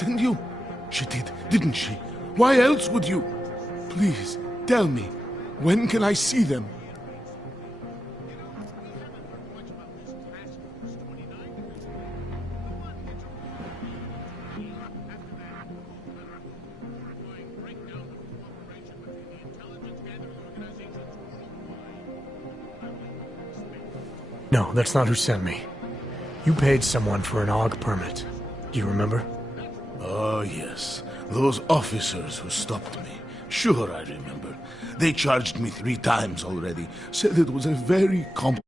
send you? She did, didn't she? Why else would you? Please, tell me, when can I see them? No, that's not who sent me. You paid someone for an AUG permit. Do you remember? Oh, yes. Those officers who stopped me. Sure, I remember. They charged me 3 times already. Said it was a very complex...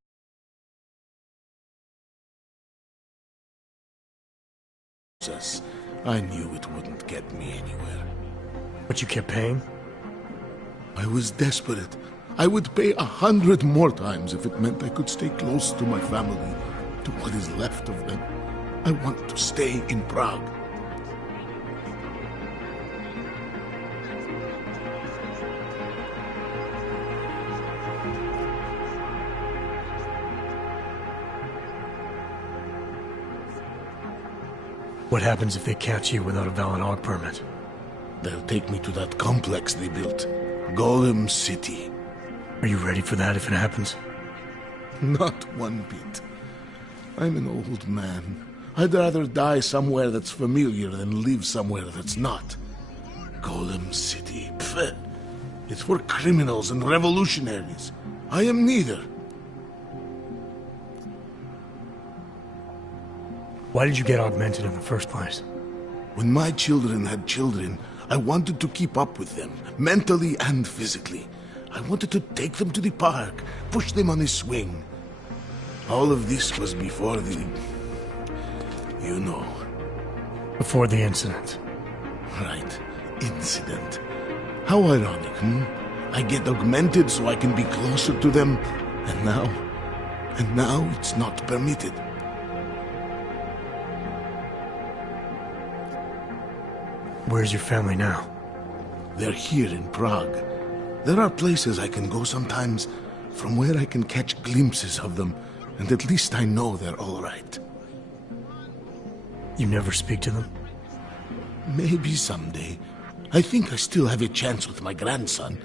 process. I knew it wouldn't get me anywhere. But you kept paying? I was desperate. I would pay 100 more times if it meant I could stay close to my family, to what is left of them. I want to stay in Prague. What happens if they catch you without a valid AUG permit? They'll take me to that complex they built. Golem City. Are you ready for that if it happens? Not one bit. I'm an old man. I'd rather die somewhere that's familiar than live somewhere that's not. Golem City. Pfft. It's for criminals and revolutionaries. I am neither. Why did you get augmented in the first place? When my children had children, I wanted to keep up with them, mentally and physically. I wanted to take them to the park, push them on a swing. All of this was before the... you know. Before the incident. Right. Incident. How ironic, hmm? I get augmented so I can be closer to them, and now it's not permitted. Where's your family now? They're here in Prague. There are places I can go sometimes, from where I can catch glimpses of them, and at least I know they're all right. You never speak to them? Maybe someday. I think I still have a chance with my grandson.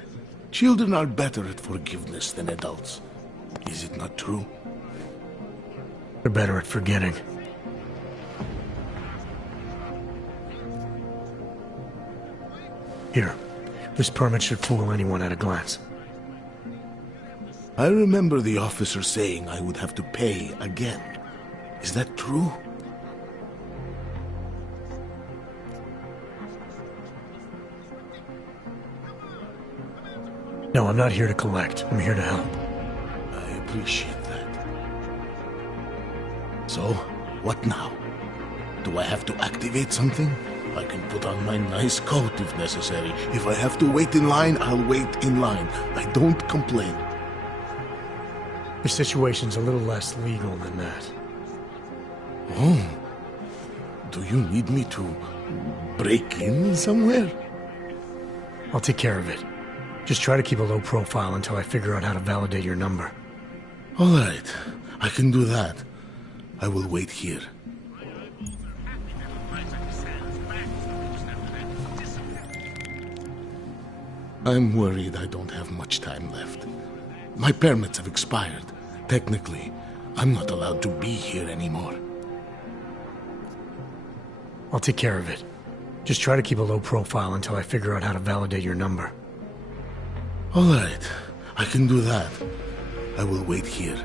Children are better at forgiveness than adults. Is it not true? They're better at forgetting. Here. This permit should fool anyone at a glance. I remember the officer saying I would have to pay again. Is that true? No, I'm not here to collect. I'm here to help. I appreciate that. So, what now? Do I have to activate something? I can put on my nice coat if necessary. If I have to wait in line, I'll wait in line. I don't complain. Your situation's a little less legal than that. Oh. Do you need me to break in somewhere? I'll take care of it. Just try to keep a low profile until I figure out how to validate your number. All right. I can do that. I will wait here. I'm worried I don't have much time left. My permits have expired. Technically, I'm not allowed to be here anymore. I'll take care of it. Just try to keep a low profile until I figure out how to validate your number. All right. I can do that. I will wait here.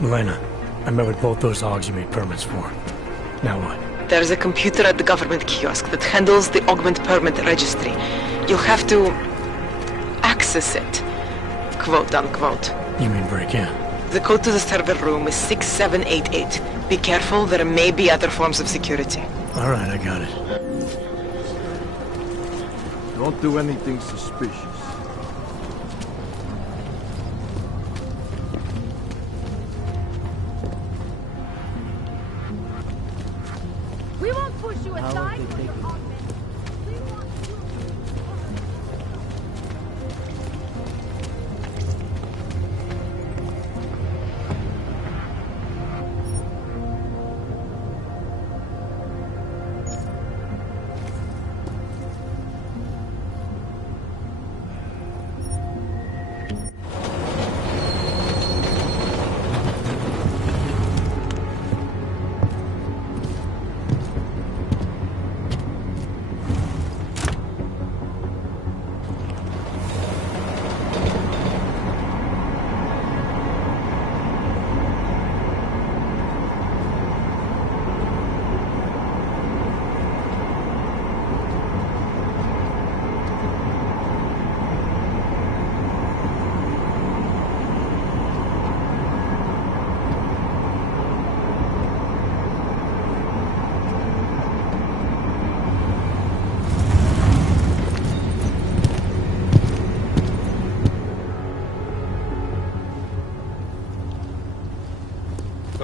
Milena, I met with both those AUGs you made permits for. Now what? There's a computer at the government kiosk that handles the augment permit registry. You'll have to access it, quote unquote. You mean break in? The code to the server room is 6788. Be careful, there may be other forms of security. All right, I got it. Don't do anything suspicious. We won't push you aside for your augment. We want you.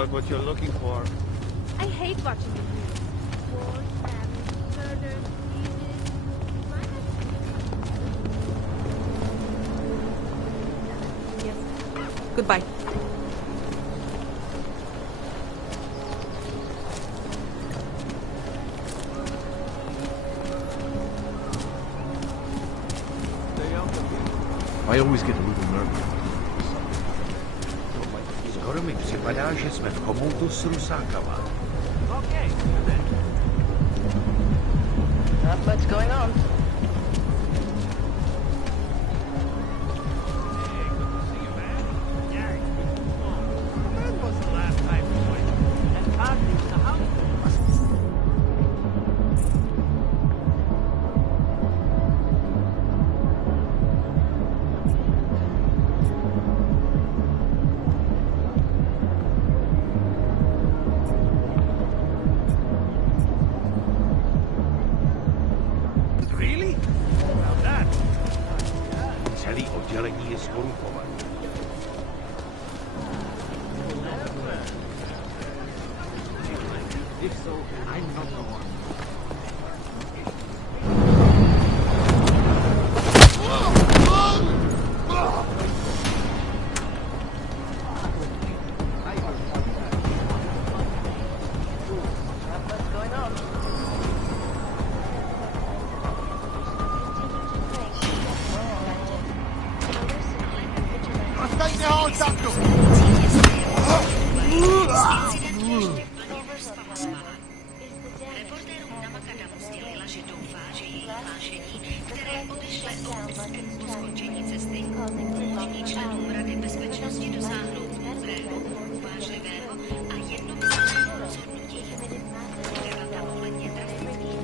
got what you're looking for. I hate watching the news. Wars, famine, murder, diseases. Yes. Goodbye. I always get a little nervous. Skoro mi připadá, že jsme v komoutu s rusákama. Not much going on. Really? Now that. Celý oddělení je skorupované. If so, I'm not the one. Reportérům na Makadamu sdělila, že doufá, že její hlášení, které odešle okamžikem po skončení cesty, umožní členům Rady bezpečnosti dosáhnout moudrého, uvážlivého a jednomyslného rozhodnutí. Debata ohledně dramatických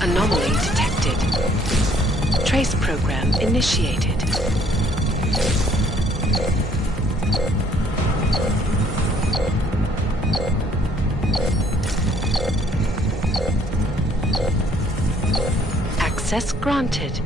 Anomaly detected. Trace program initiated. Access granted.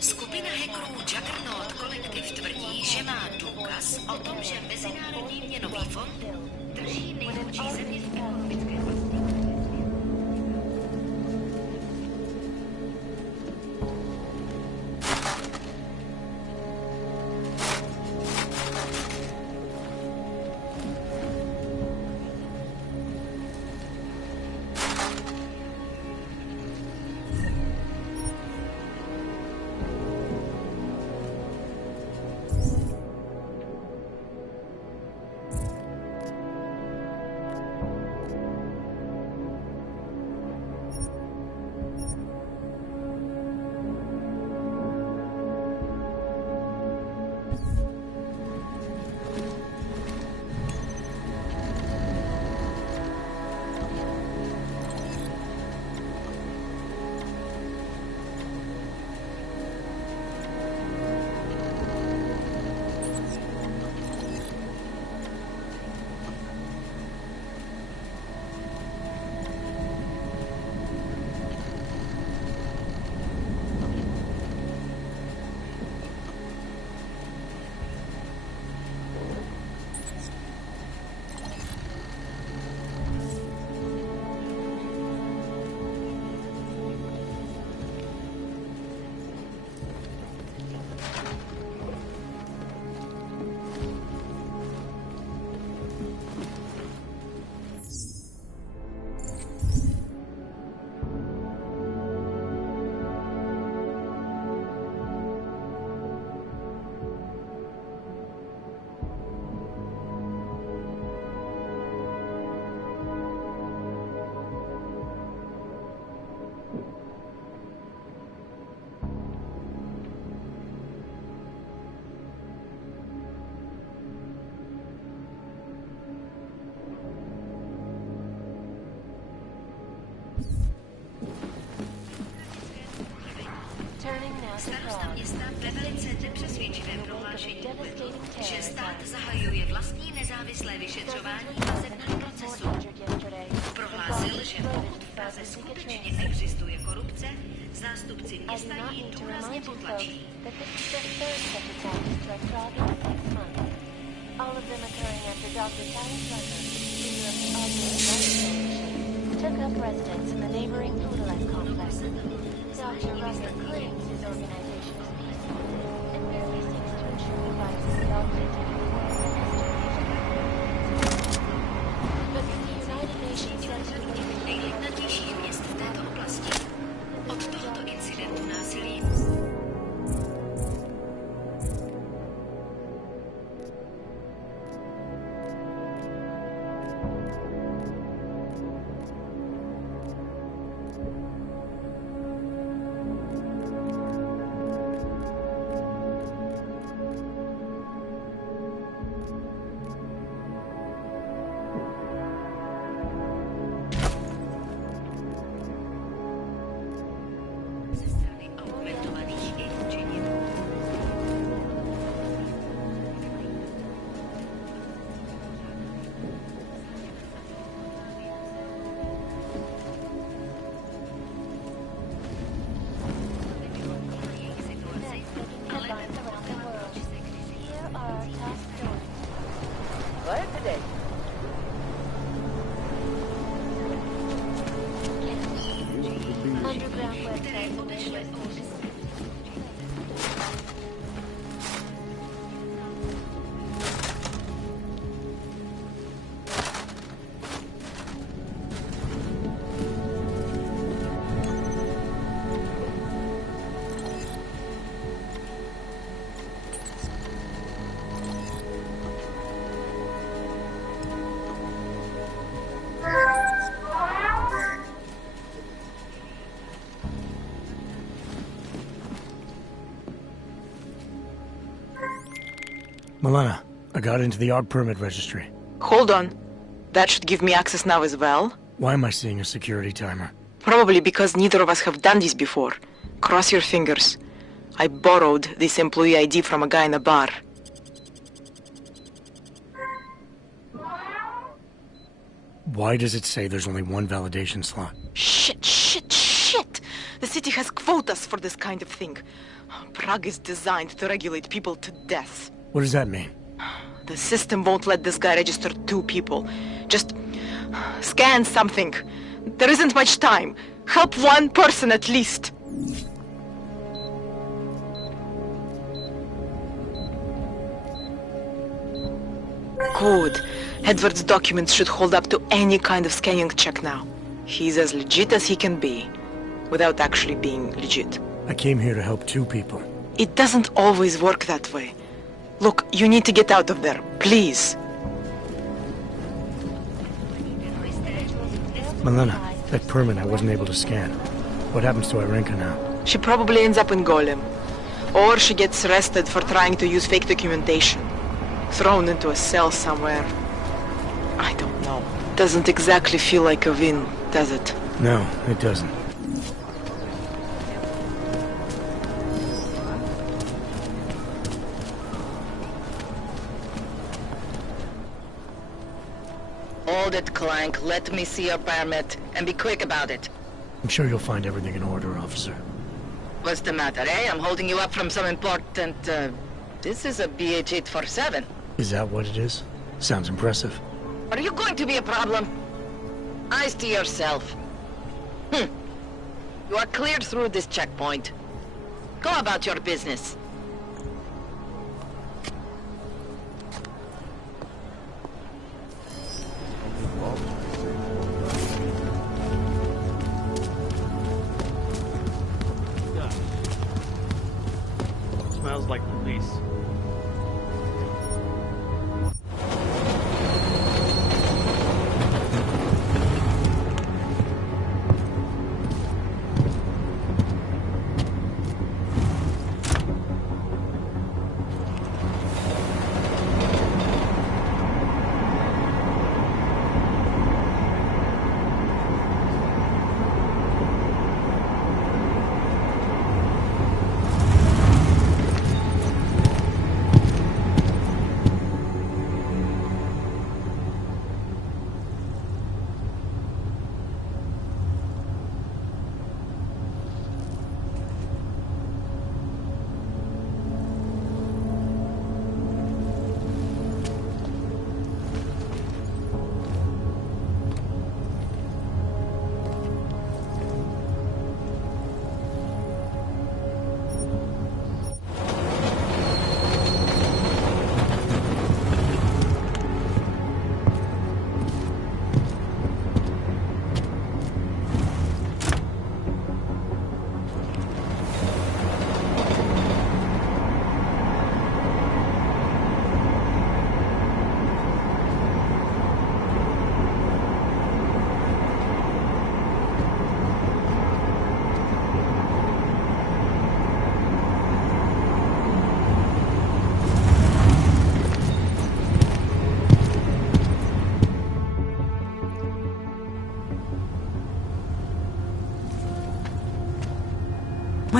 Skupina hackerů Juggernaut Collective tvrdí, že má důkaz o tom, že Mezinárodní měnový fond drží nejchudší země v ekonomické vlasti. Starosta města ve velice nepřesvědčivém prohlášení uvedl, že stát zahajuje vlastní nezávislé vyšetřování vazebních procesů. Prohlásil, že pokud v Praze skutečně existuje korupce, zástupci města ji důrazně potlačí. All of them occurring after Dr. Talent Rucker, leader of the Organization, took up residence in the neighboring Poodle complex. Dr. Rucker claims his organization is peaceful and merely seeks to ensure the rights of the augmented and But with the United Nations Nejlidnatějších měst v této oblasti. Od tohoto incidentu násilí Milena, I got into the ARG permit registry. Hold on. That should give me access now as well. Why am I seeing a security timer? Probably because neither of us have done this before. Cross your fingers. I borrowed this employee ID from a guy in a bar. Why does it say there's only one validation slot? Shit, shit, shit! The city has quotas for this kind of thing. Prague is designed to regulate people to death. What does that mean? The system won't let this guy register 2 people. Just scan something. There isn't much time. Help 1 person at least. Good. Edward's documents should hold up to any kind of scanning check now. He's as legit as he can be, without actually being legit. I came here to help 2 people. It doesn't always work that way. Look, you need to get out of there, please. Milena, that permit I wasn't able to scan. What happens to Irenka now? She probably ends up in Golem. Or she gets arrested for trying to use fake documentation. Thrown into a cell somewhere. I don't know. Doesn't exactly feel like a win, does it? No, it doesn't. Hold it, Clank. Let me see your permit, and be quick about it. I'm sure you'll find everything in order, officer. What's the matter, eh? I'm holding you up from some important, This is a BH-847. Is that what it is? Sounds impressive. Are you going to be a problem? Eyes to yourself. You are cleared through this checkpoint. Go about your business. Smells like police.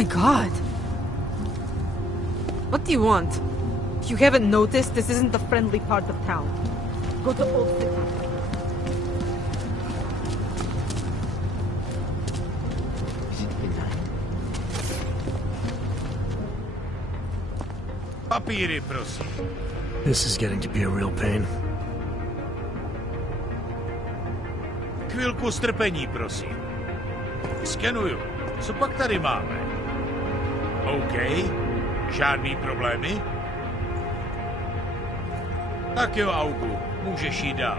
my god. What do you want? If you haven't noticed, this isn't the friendly part of town. Go to Old City. Papíry, prosím. This is getting to be a real pain. Chvilku strpení, prosím. Skenuju. Co pak tady máme? OK. Žádný problémy? Tak jo, Augu. Můžeš jít dál.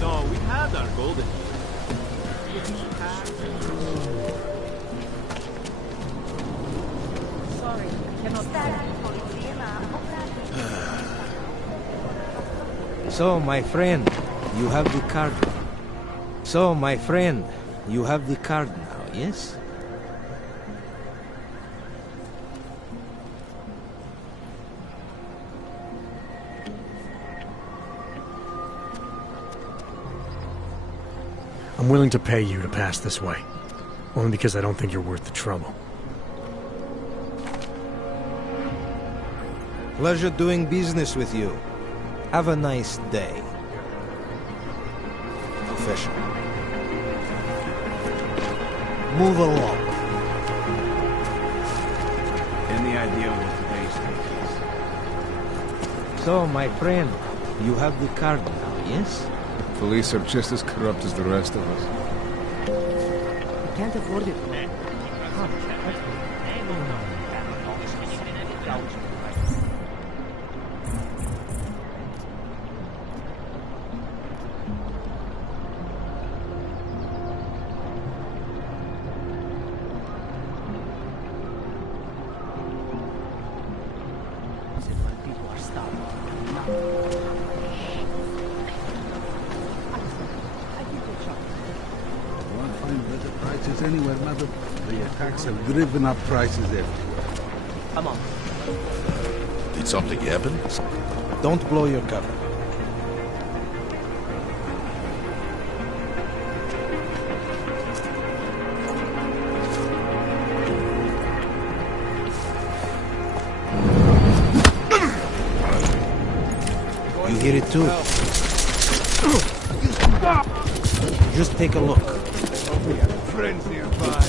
No, we had our golden. Sorry, I cannot So, my friend, you have the card. So, my friend, you have the card now, yes? I'm willing to pay you to pass this way. Only because I don't think you're worth the trouble. Pleasure doing business with you. Have a nice day. Official. Move along. Any idea what today's date is? So, my friend, you have the card now, yes? Police are just as corrupt as the rest of us. I can't afford it. Won't find better prices anywhere, madam. The attacks have driven up prices everywhere. Come on. Did something happen? Don't blow your cover. You hear it too? Just take a look. We have friends nearby.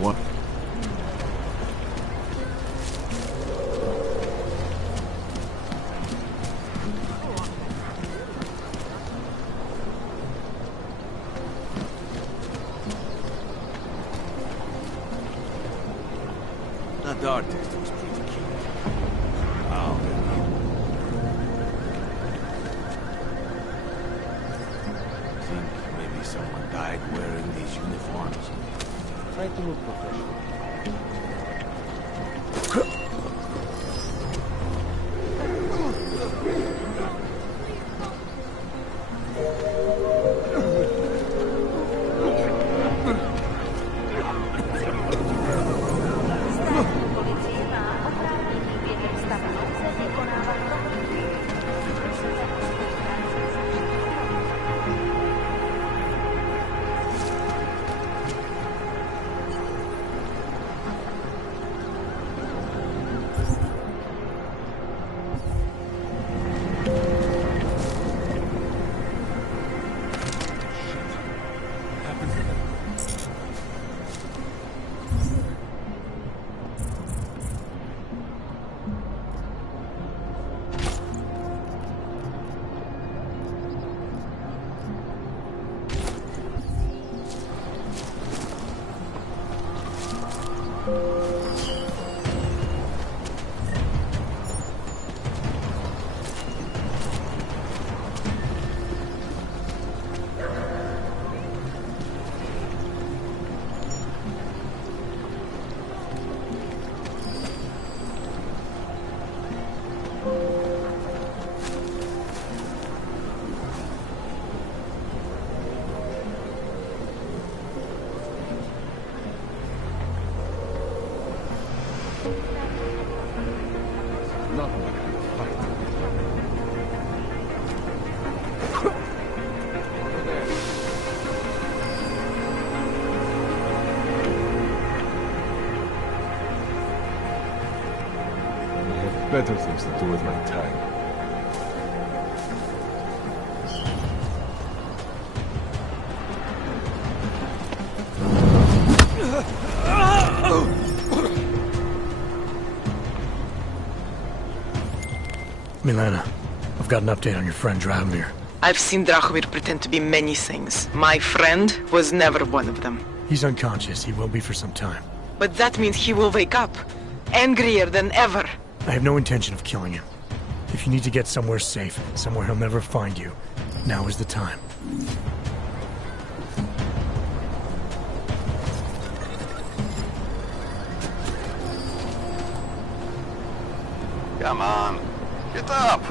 What? That artist was pretty cute. I'll admit. Think maybe someone died wearing these uniforms. Try to look professional. better things to do with my time. Milena, I've got an update on your friend Drahomir. I've seen Drahomir pretend to be many things. My friend was never one of them. He's unconscious. He will be for some time. But that means he will wake up, angrier than ever. I have no intention of killing him. If you need to get somewhere safe, somewhere he'll never find you, now is the time. Come on, get up!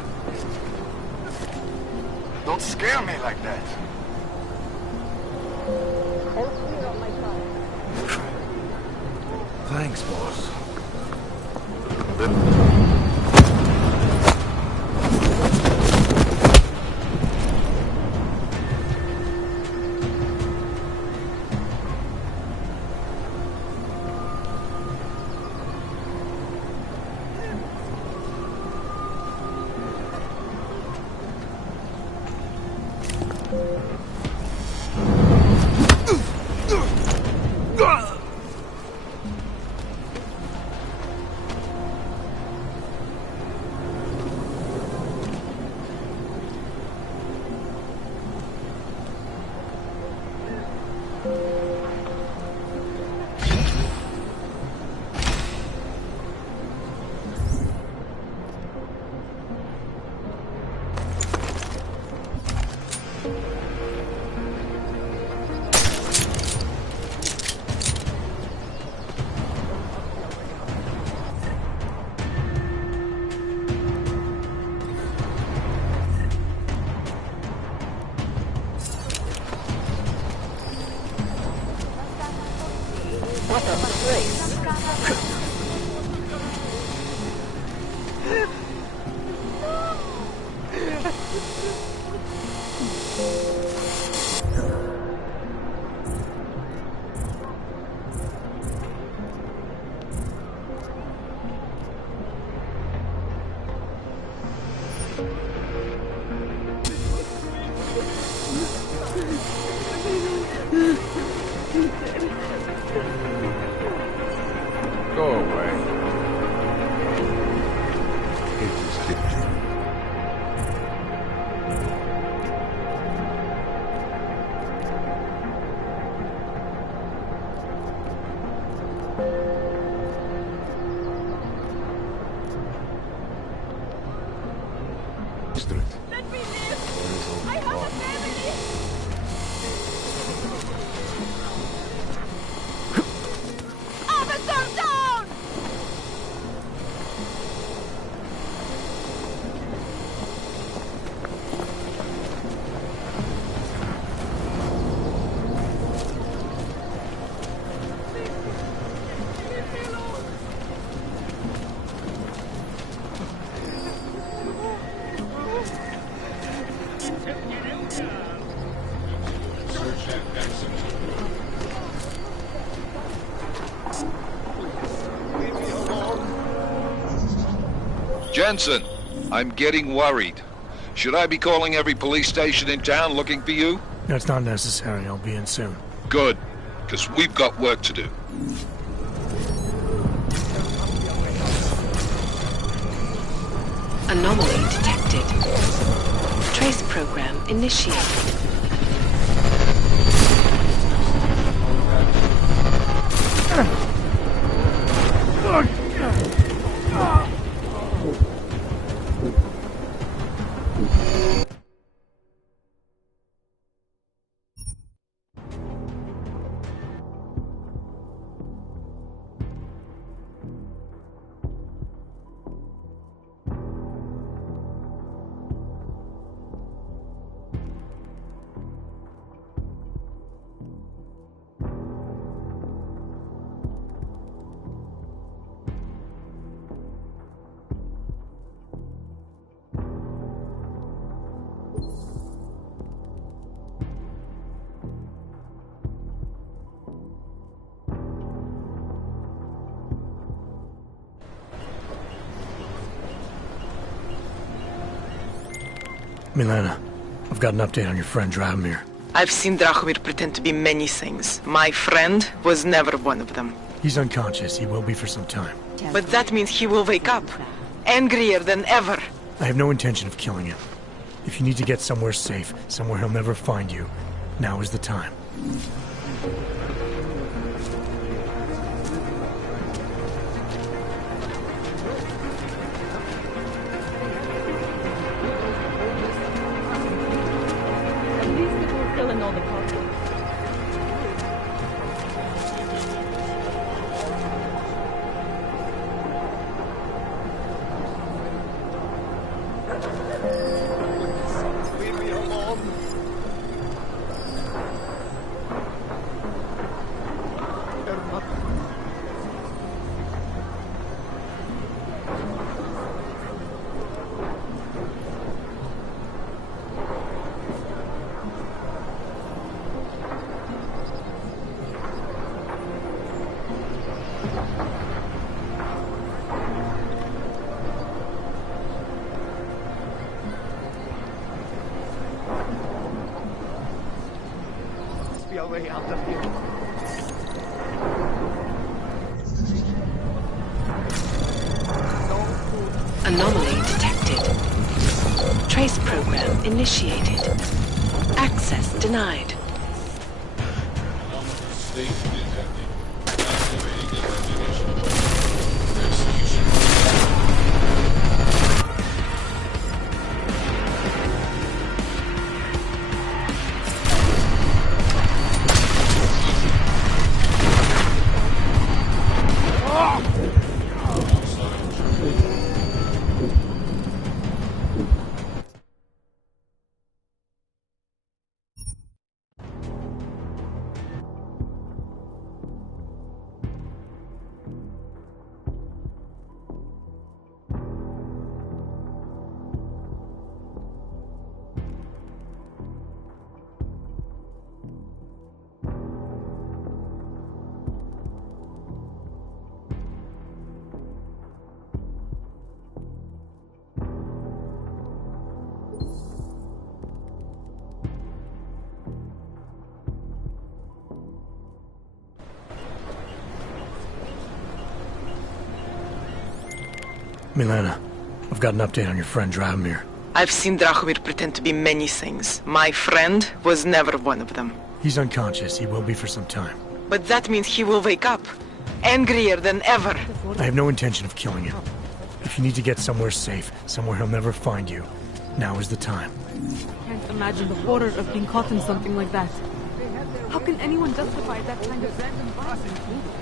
Don't scare me like that. Thanks, boss. What a place. Go away. Hate this kid. Let me live! I have a family! Officer down! Jensen, I'm getting worried. Should I be calling every police station in town looking for you? That's not necessary. I'll be in soon. Good, because we've got work to do. Anomaly detected. Trace program initiated. Milena, I've got an update on your friend Drahomir. I've seen Drahomir pretend to be many things. My friend was never one of them. He's unconscious. He will be for some time. But that means he will wake up, angrier than ever. I have no intention of killing him. If you need to get somewhere safe, somewhere he'll never find you, now is the time. Way out of here. Anomaly detected. Trace program initiated. Access denied. Milena, I've got an update on your friend Drahomir. I've seen Drahomir pretend to be many things. My friend was never one of them. He's unconscious. He will be for some time. But that means he will wake up, angrier than ever. I have no intention of killing him. If you need to get somewhere safe, somewhere he'll never find you, now is the time. Can't imagine the horror of being caught in something like that. How can anyone justify that kind of random violence?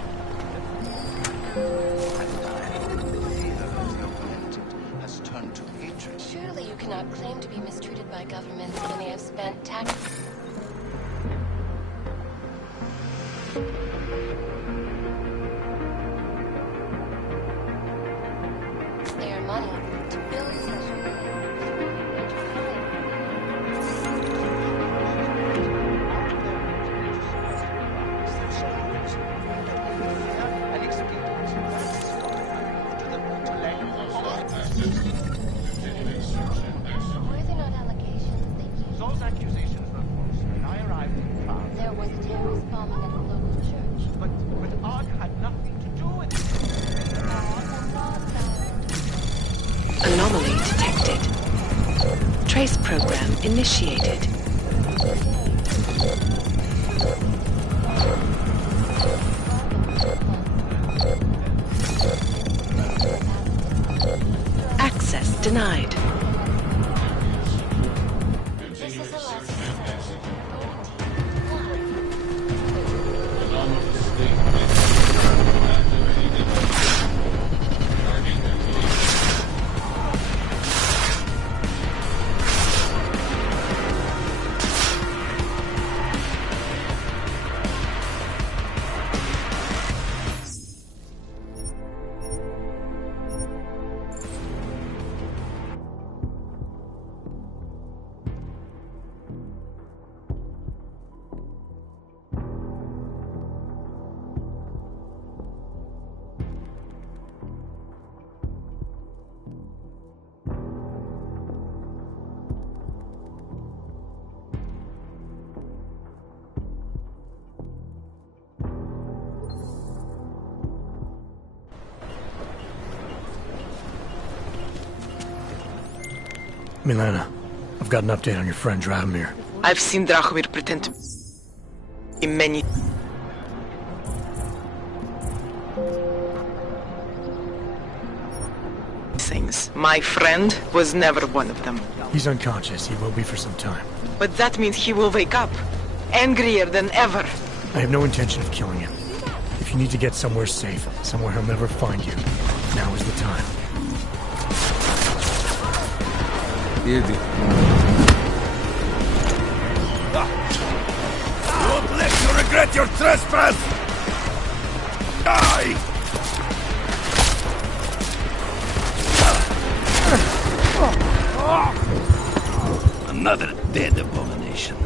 Surely you cannot claim to be mistreated by governments when they have spent tax. Their money to build Those accusations were false. When I arrived in France, there was a terrorist bombing at a local church. But Odd had nothing to do with it. Anomaly detected. Trace program initiated. Access denied. Milena, I've got an update on your friend Drahomir. I've seen Drahomir pretend to be many things. My friend was never one of them. He's unconscious. He will be for some time. But that means he will wake up, angrier than ever. I have no intention of killing him. If you need to get somewhere safe, somewhere he'll never find you, now is the time. Idiot. Don't let you regret your trespass! Die! Another dead abomination.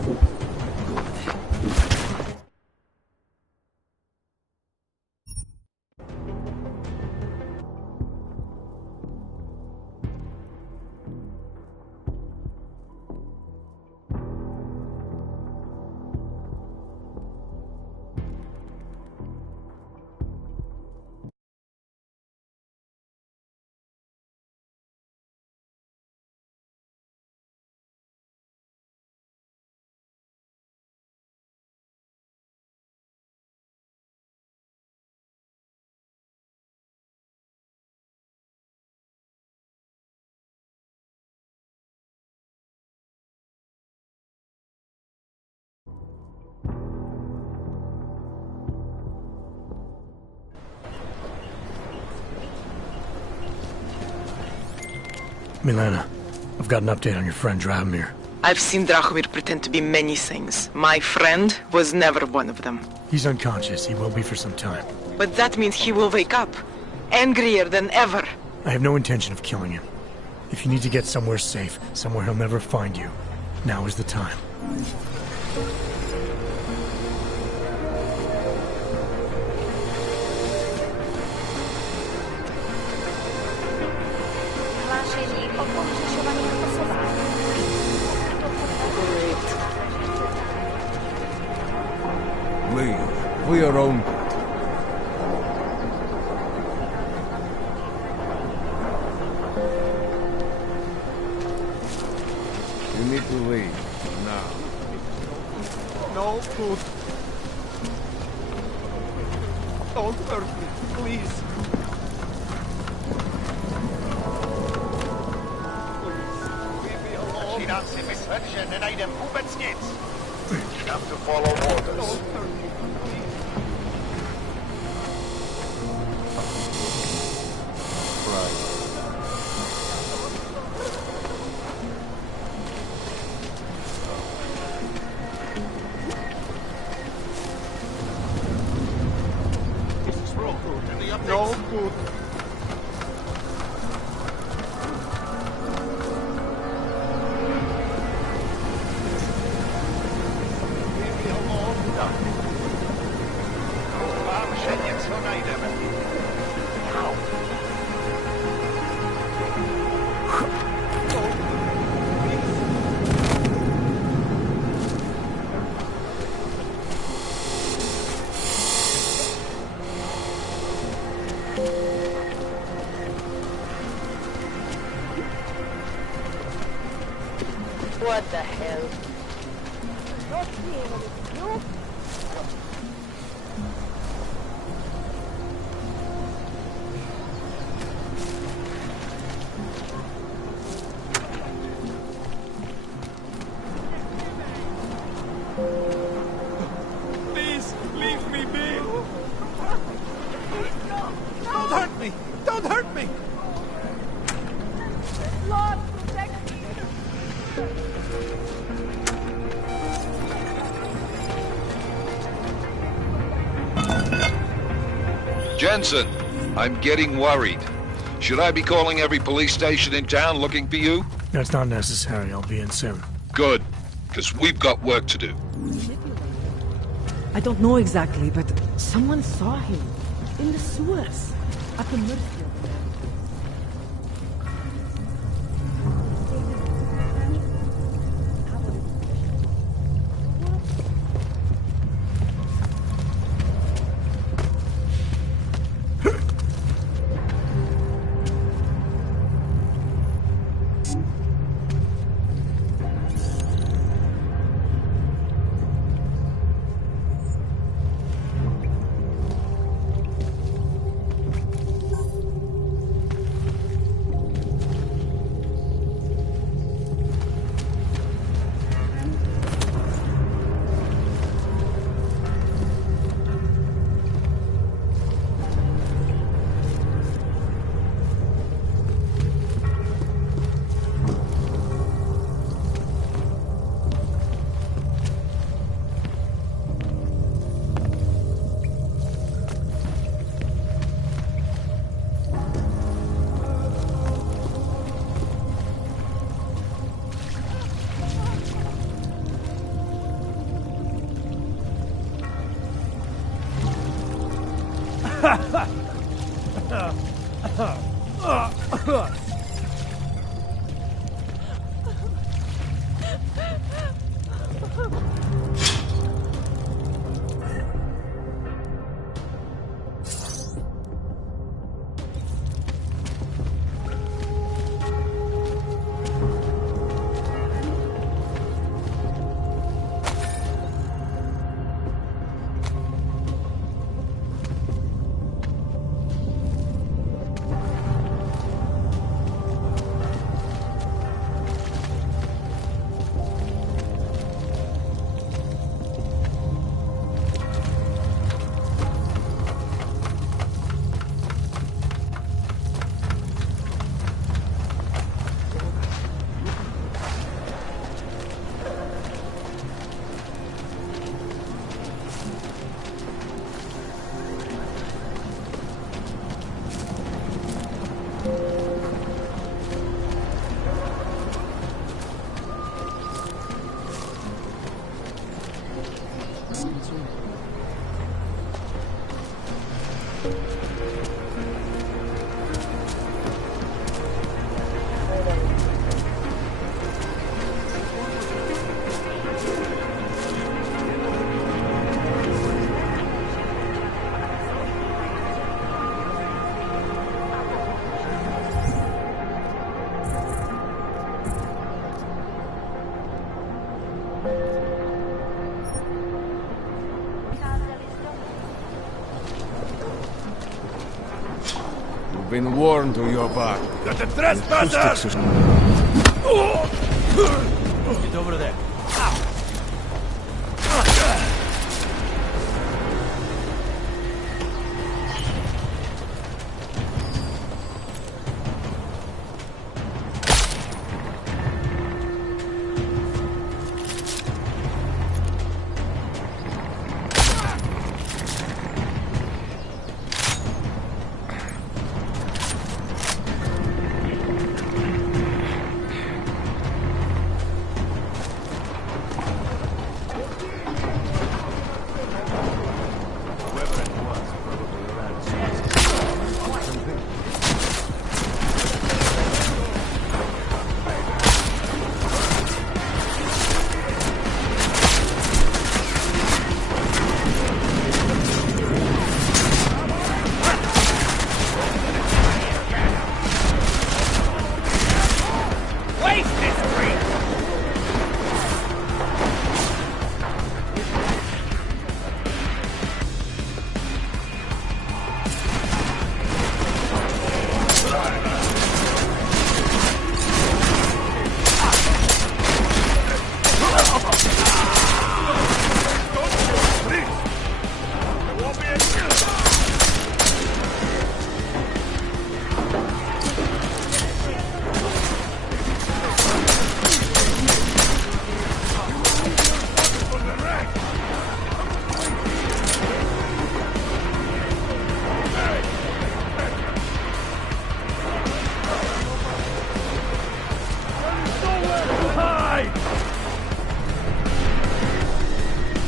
Milena, I've got an update on your friend Drahomir. I've seen Drahomir pretend to be many things. My friend was never one of them. He's unconscious. He will be for some time. But that means he will wake up, angrier than ever. I have no intention of killing him. If you need to get somewhere safe, somewhere he'll never find you, now is the time. Leave. For your own good. You need to leave. Now. No, good. Don't hurt me, please. Začínám si myslet, že nenajdem vůbec nic. Have to follow orders. Right. No good. Doufám, že něco najdeme. Au. What the hell? Please, leave me be. Don't hurt me. Don't hurt me. Lord, protect me. Jensen, I'm getting worried. Should I be calling every police station in town looking for you? That's not necessary. I'll be in soon. Good, because we've got work to do. I don't know exactly, but someone saw him in the sewers at the Murphy. Been warned to your back. Got the trespassers! Get over there.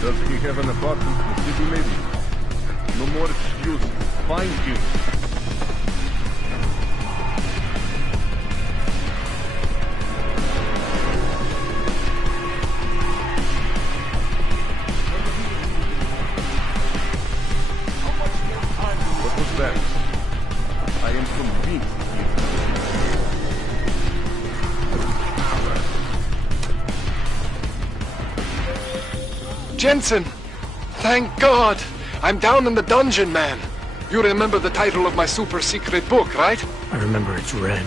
Does he have an apartment in the city, maybe? No more excuse. Find him. What was that? I am convinced Jensen! Thank God! I'm down in the dungeon, man. You remember the title of my super secret book, right? I remember it's red.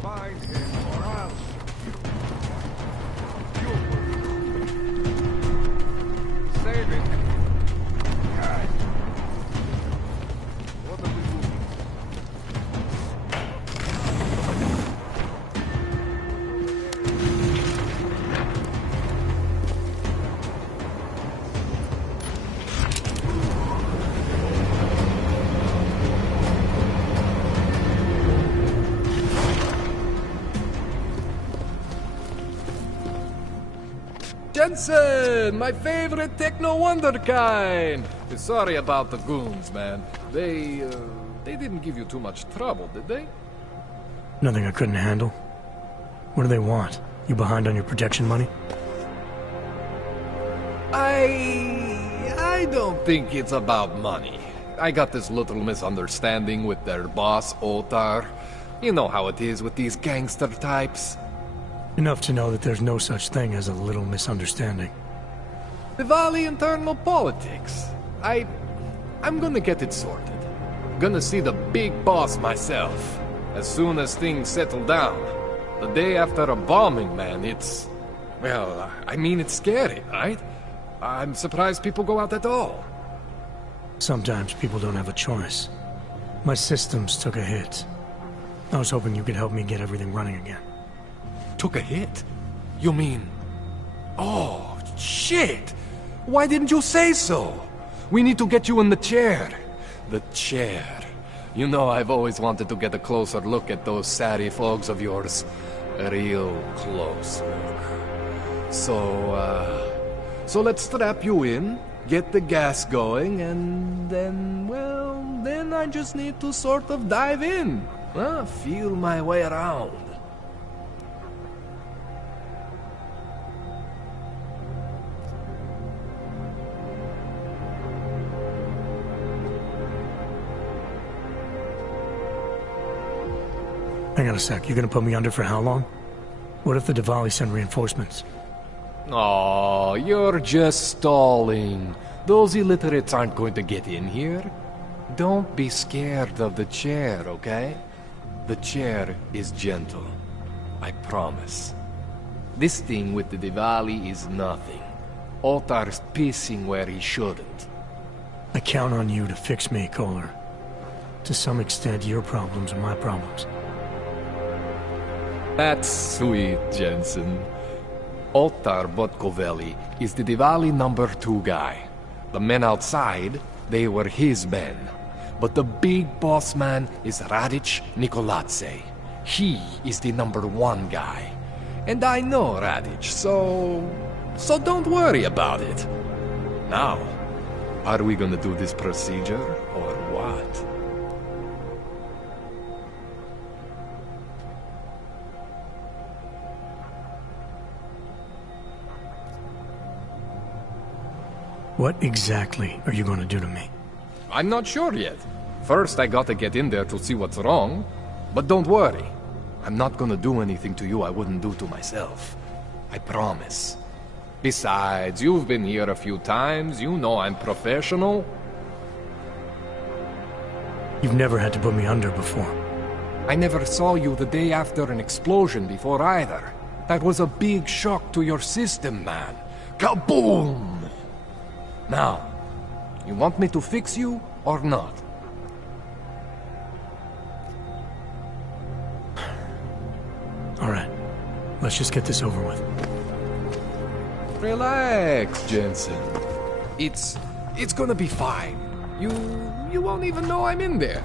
Find him or else. Save it. What are we doing? Jensen! My favorite techno wonderkind! Sorry about the goons, man. They didn't give you too much trouble, did they? Nothing I couldn't handle. What do they want? You behind on your protection money? I don't think it's about money. I got this little misunderstanding with their boss, Otar. You know how it is with these gangster types. Enough to know that there's no such thing as a little misunderstanding. Diwali internal politics. I'm gonna get it sorted. Gonna see the big boss myself. As soon as things settle down. The day after a bombing, man, it's... Well, I mean, it's scary, right? I'm surprised people go out at all. Sometimes people don't have a choice. My systems took a hit. I was hoping you could help me get everything running again. Took a hit? You mean... Oh, shit! Why didn't you say so? We need to get you in the chair. The chair. You know I've always wanted to get a closer look at those satty folks of yours. A real close look. So let's strap you in, get the gas going, and then, well, then I just need to sort of dive in. Feel my way around. Hang on a sec, you're gonna put me under for how long? What if the Diwali send reinforcements? Oh, you're just stalling. Those illiterates aren't going to get in here. Don't be scared of the chair, okay? The chair is gentle. I promise. This thing with the Diwali is nothing. Otar's pissing where he shouldn't. I count on you to fix me, Kohler. To some extent, your problems are my problems. That's sweet, Jensen. Otar Botkovelli is the Diwali #2 guy. The men outside, they were his men. But the big boss man is Radic Nikoladze. He is the #1 guy. And I know Radic, so don't worry about it. Now, are we gonna do this procedure, or what? What exactly are you going to do to me? I'm not sure yet. First, I gotta get in there to see what's wrong. But don't worry. I'm not gonna do anything to you I wouldn't do to myself. I promise. Besides, you've been here a few times. You know I'm professional. You've never had to put me under before. I never saw you the day after an explosion before either. That was a big shock to your system, man. Kaboom! Now, you want me to fix you or not? All right. Let's just get this over with. Relax, Jensen. It's gonna be fine. You won't even know I'm in there.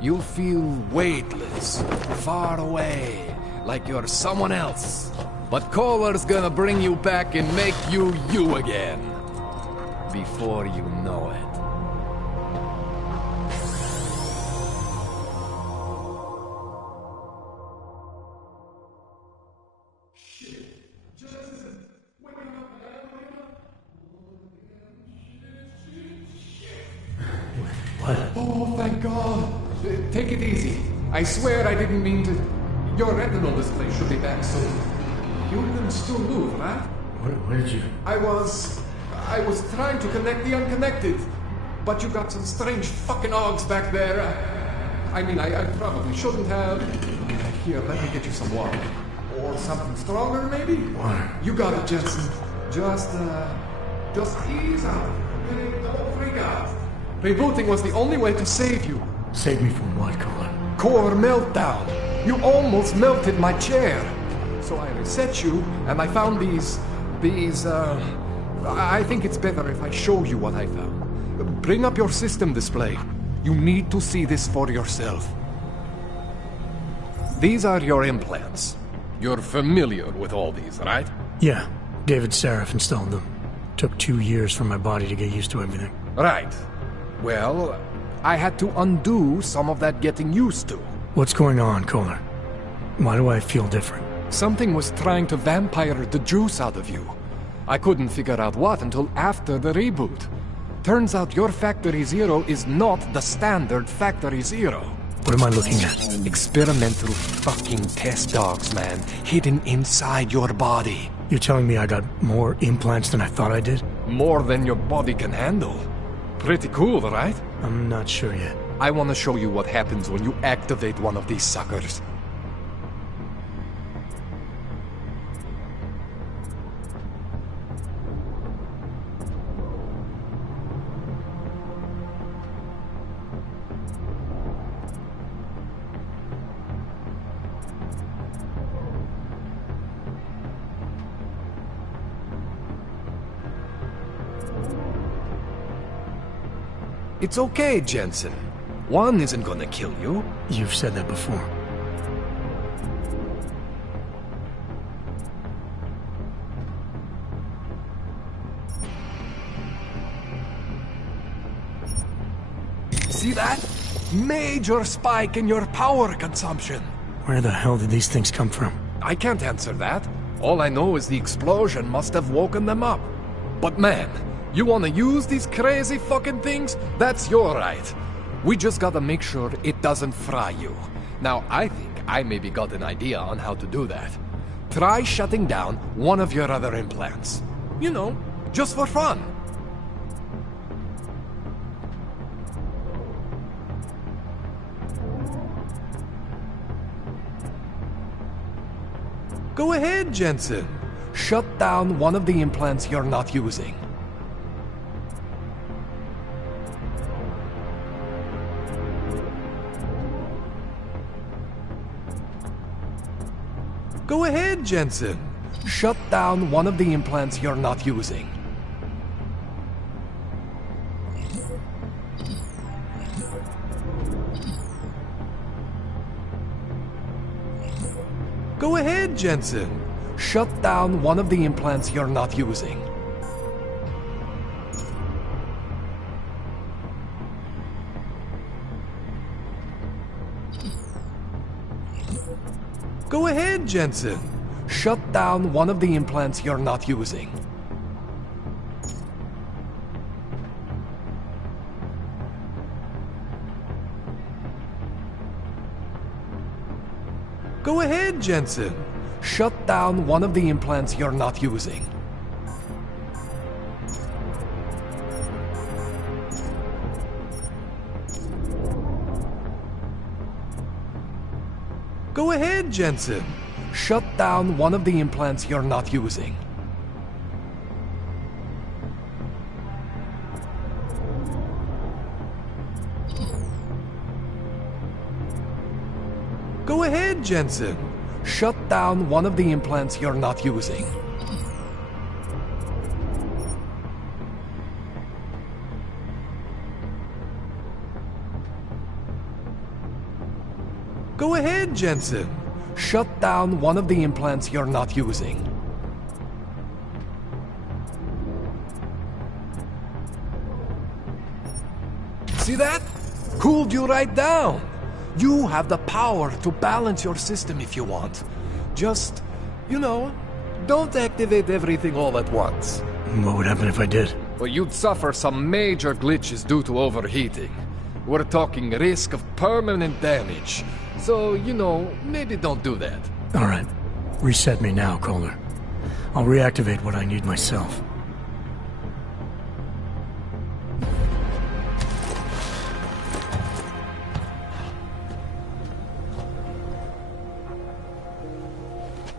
You'll feel weightless, far away, like you're someone else. But Kohler's gonna bring you back and make you you again. Before you know it. What? Oh, thank God. Take it easy. I swear I didn't mean to... Your retinal display should be back soon. You can still move, right? Where did you... I was trying to connect the unconnected, but you got some strange fucking ogs back there. I mean, I probably shouldn't have. Here, let me get you some water. Or something stronger, maybe? Water. You got it, Jensen. Just ease out. Okay? Don't freak out. Rebooting was the only way to save you. Save me from what, Kohler? Core meltdown. You almost melted my chair. So I reset you, and I found these, I think it's better if I show you what I found. Bring up your system display. You need to see this for yourself. These are your implants. You're familiar with all these, right? Yeah. David Seraph installed them. Took 2 years for my body to get used to everything. Right. Well, I had to undo some of that getting used to. What's going on, Kohler? Why do I feel different? Something was trying to vampire the juice out of you. I couldn't figure out what until after the reboot. Turns out your Factory Zero is not the standard Factory Zero. What am I looking at? Experimental fucking test dogs, man. Hidden inside your body. You're telling me I got more implants than I thought I did? More than your body can handle. Pretty cool, right? I'm not sure yet. I want to show you what happens when you activate one of these suckers. It's okay, Jensen. One isn't gonna kill you. You've said that before. See that? Major spike in your power consumption. Where the hell did these things come from? I can't answer that. All I know is the explosion must have woken them up. But man, you wanna use these crazy fucking things? That's your right. We just gotta make sure it doesn't fry you. Now, I think I maybe got an idea on how to do that. Try shutting down one of your other implants. You know, just for fun. Go ahead, Jensen. Shut down one of the implants you're not using. Go ahead, Jensen. Shut down one of the implants you're not using. Go ahead, Jensen. Shut down one of the implants you're not using. Go ahead, Jensen. Shut down one of the implants you're not using. Go ahead, Jensen. Shut down one of the implants you're not using. Go ahead, Jensen. Shut down one of the implants you're not using. Go ahead, Jensen. Shut down one of the implants you're not using. Go ahead, Jensen. Shut down one of the implants you're not using. See that? Cooled you right down. You have the power to balance your system if you want. Just, you know, don't activate everything all at once. What would happen if I did? Well, you'd suffer some major glitches due to overheating. We're talking risk of permanent damage. So, you know, maybe don't do that. All right. Reset me now, Kohler. I'll reactivate what I need myself.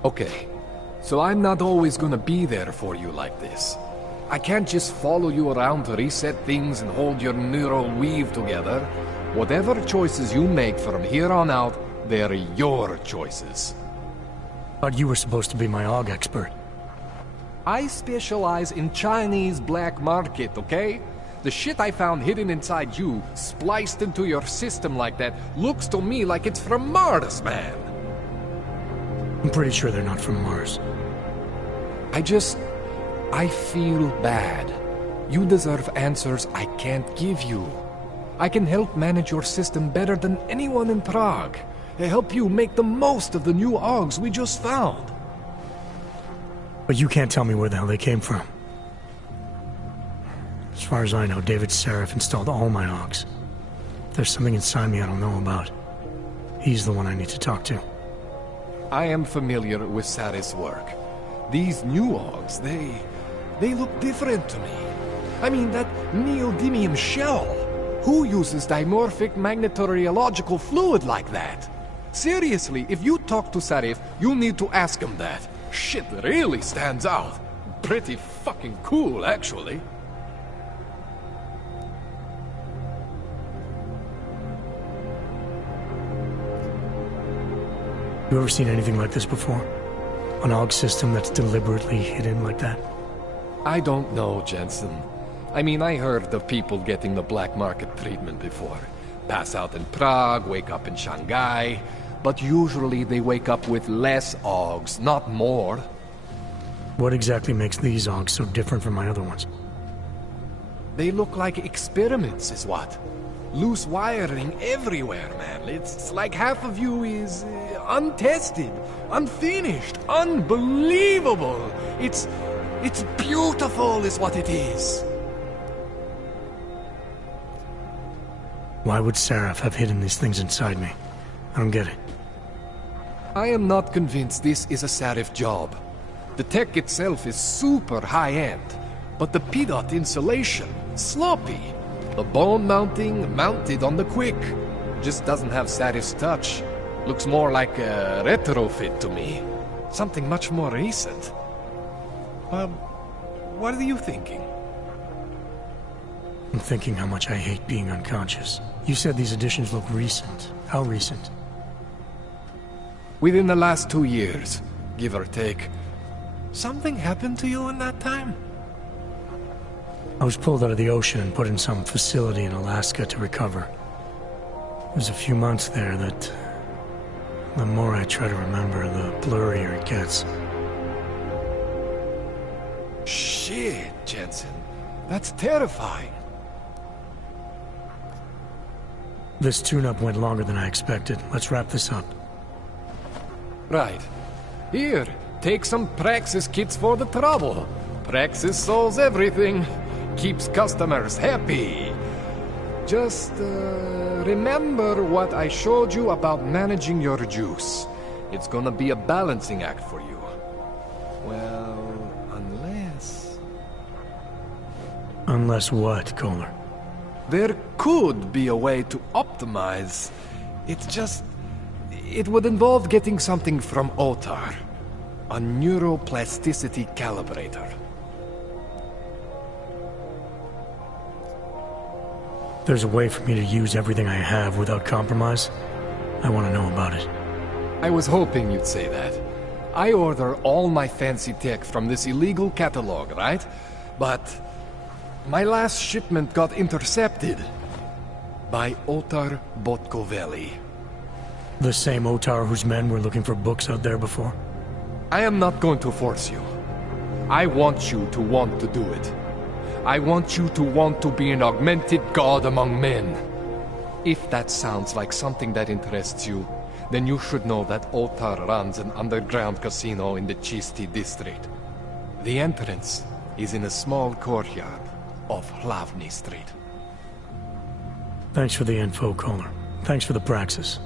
Okay, so I'm not always gonna be there for you like this. I can't just follow you around to reset things and hold your neural weave together. Whatever choices you make from here on out, they're your choices. Thought you were supposed to be my AUG expert. I specialize in Chinese black market, okay? The shit I found hidden inside you, spliced into your system like that, looks to me like it's from Mars, man. I'm pretty sure they're not from Mars. I just I feel bad. You deserve answers I can't give you. I can help manage your system better than anyone in Prague. I help you make the most of the new Augs we just found. But you can't tell me where the hell they came from. As far as I know, David Seraph installed all my Augs. If there's something inside me I don't know about, he's the one I need to talk to. I am familiar with Sarah's work. These new Augs, they look different to me. I mean, that neodymium shell. Who uses dimorphic magnetorheological fluid like that? Seriously, if you talk to Sarif, you need to ask him that. Shit really stands out. Pretty fucking cool, actually. You ever seen anything like this before? An AUG system that's deliberately hidden like that? I don't know, Jensen. I mean, I heard of people getting the black market treatment before. Pass out in Prague, wake up in Shanghai. But usually they wake up with less Augs, not more. What exactly makes these Augs so different from my other ones? They look like experiments, is what. Loose wiring everywhere, man. It's like half of you is untested, unfinished, unbelievable. It's beautiful is what it is. Why would Seraph have hidden these things inside me? I don't get it. I am not convinced this is a Sarif job. The tech itself is super high-end, but the PDOT insulation, sloppy. The bone mounting, mounted on the quick. Just doesn't have Sarif's touch. Looks more like a retrofit to me. Something much more recent. What are you thinking? I'm thinking how much I hate being unconscious. You said these additions look recent. How recent? Within the last 2 years, give or take. Something happened to you in that time? I was pulled out of the ocean and put in some facility in Alaska to recover. It was a few months there that... the more I try to remember, the blurrier it gets. Shit, Jensen. That's terrifying. This tune-up went longer than I expected. Let's wrap this up. Right. Here, take some Praxis kits for the trouble. Praxis solves everything. Keeps customers happy. Just, remember what I showed you about managing your juice. It's gonna be a balancing act for you. Well, unless... Unless what, Kohler? There could be a way to optimize. It's just... it would involve getting something from Otar. A neuroplasticity calibrator. There's a way for me to use everything I have without compromise? I want to know about it. I was hoping you'd say that. I order all my fancy tech from this illegal catalog, right? But my last shipment got intercepted by Otar Botkoveli. The same Otar whose men were looking for books out there before? I am not going to force you. I want you to want to do it. I want you to want to be an augmented god among men. If that sounds like something that interests you, then you should know that Otar runs an underground casino in the Chisti district. The entrance is in a small courtyard off Hlavny Street. Thanks for the info, Kohler. Thanks for the praxis.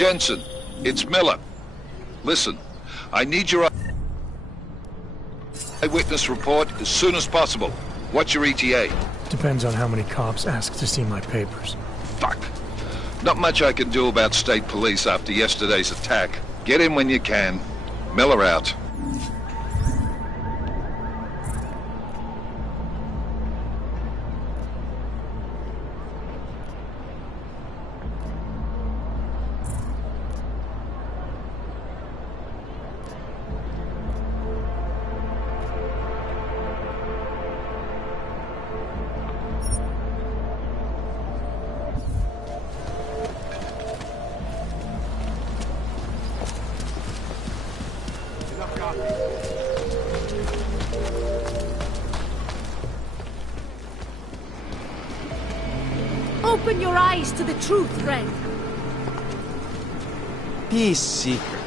Jensen, it's Miller. Listen, I need your eyewitness report as soon as possible. What's your ETA? Depends on how many cops ask to see my papers. Fuck. Not much I can do about state police after yesterday's attack. Get in when you can. Miller out. Open your eyes to the truth, friend. Peace, Seeker.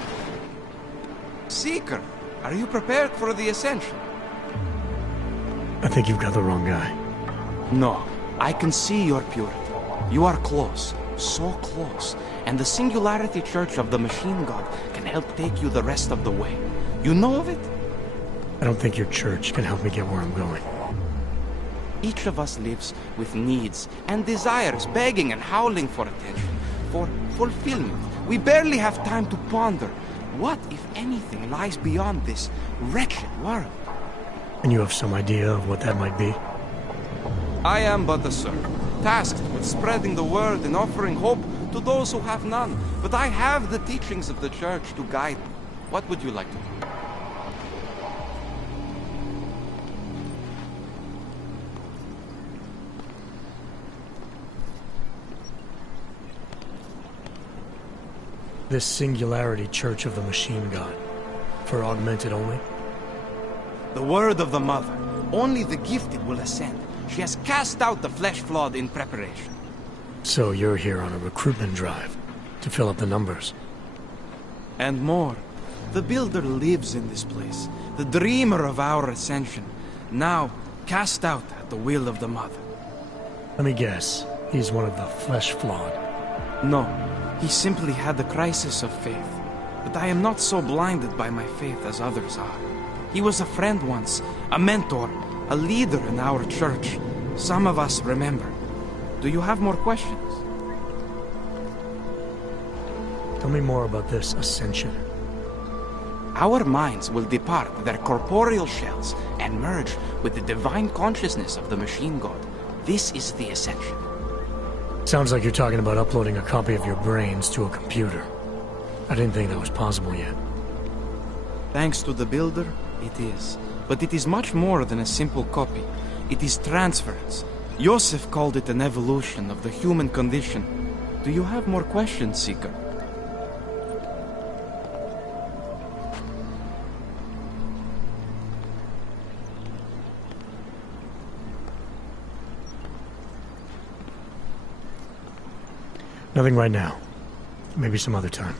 Seeker, are you prepared for the Ascension? I think you've got the wrong guy. No, I can see your purity. You are close, so close, and the Singularity Church of the Machine God can help take you the rest of the way. You know of it? I don't think your church can help me get where I'm going. Each of us lives with needs and desires, begging and howling for attention, for fulfillment. We barely have time to ponder what, if anything, lies beyond this wretched world. And you have some idea of what that might be? I am but a servant, tasked with spreading the word and offering hope to those who have none. But I have the teachings of the church to guide me. What would you like to do? This Singularity Church of the Machine God. For augmented only? The word of the Mother. Only the gifted will ascend. She has cast out the flesh-flawed in preparation. So you're here on a recruitment drive, to fill up the numbers. And more. The Builder lives in this place. The dreamer of our ascension. Now, cast out at the will of the Mother. Let me guess. He's one of the flesh-flawed. No. He simply had a crisis of faith. But I am not so blinded by my faith as others are. He was a friend once, a mentor, a leader in our church. Some of us remember. Do you have more questions? Tell me more about this ascension. Our minds will depart their corporeal shells and merge with the divine consciousness of the Machine God. This is the ascension. Sounds like you're talking about uploading a copy of your brains to a computer. I didn't think that was possible yet. Thanks to the Builder, it is. But it is much more than a simple copy. It is transference. Joseph called it an evolution of the human condition. Do you have more questions, Seeker? Nothing right now. Maybe some other time.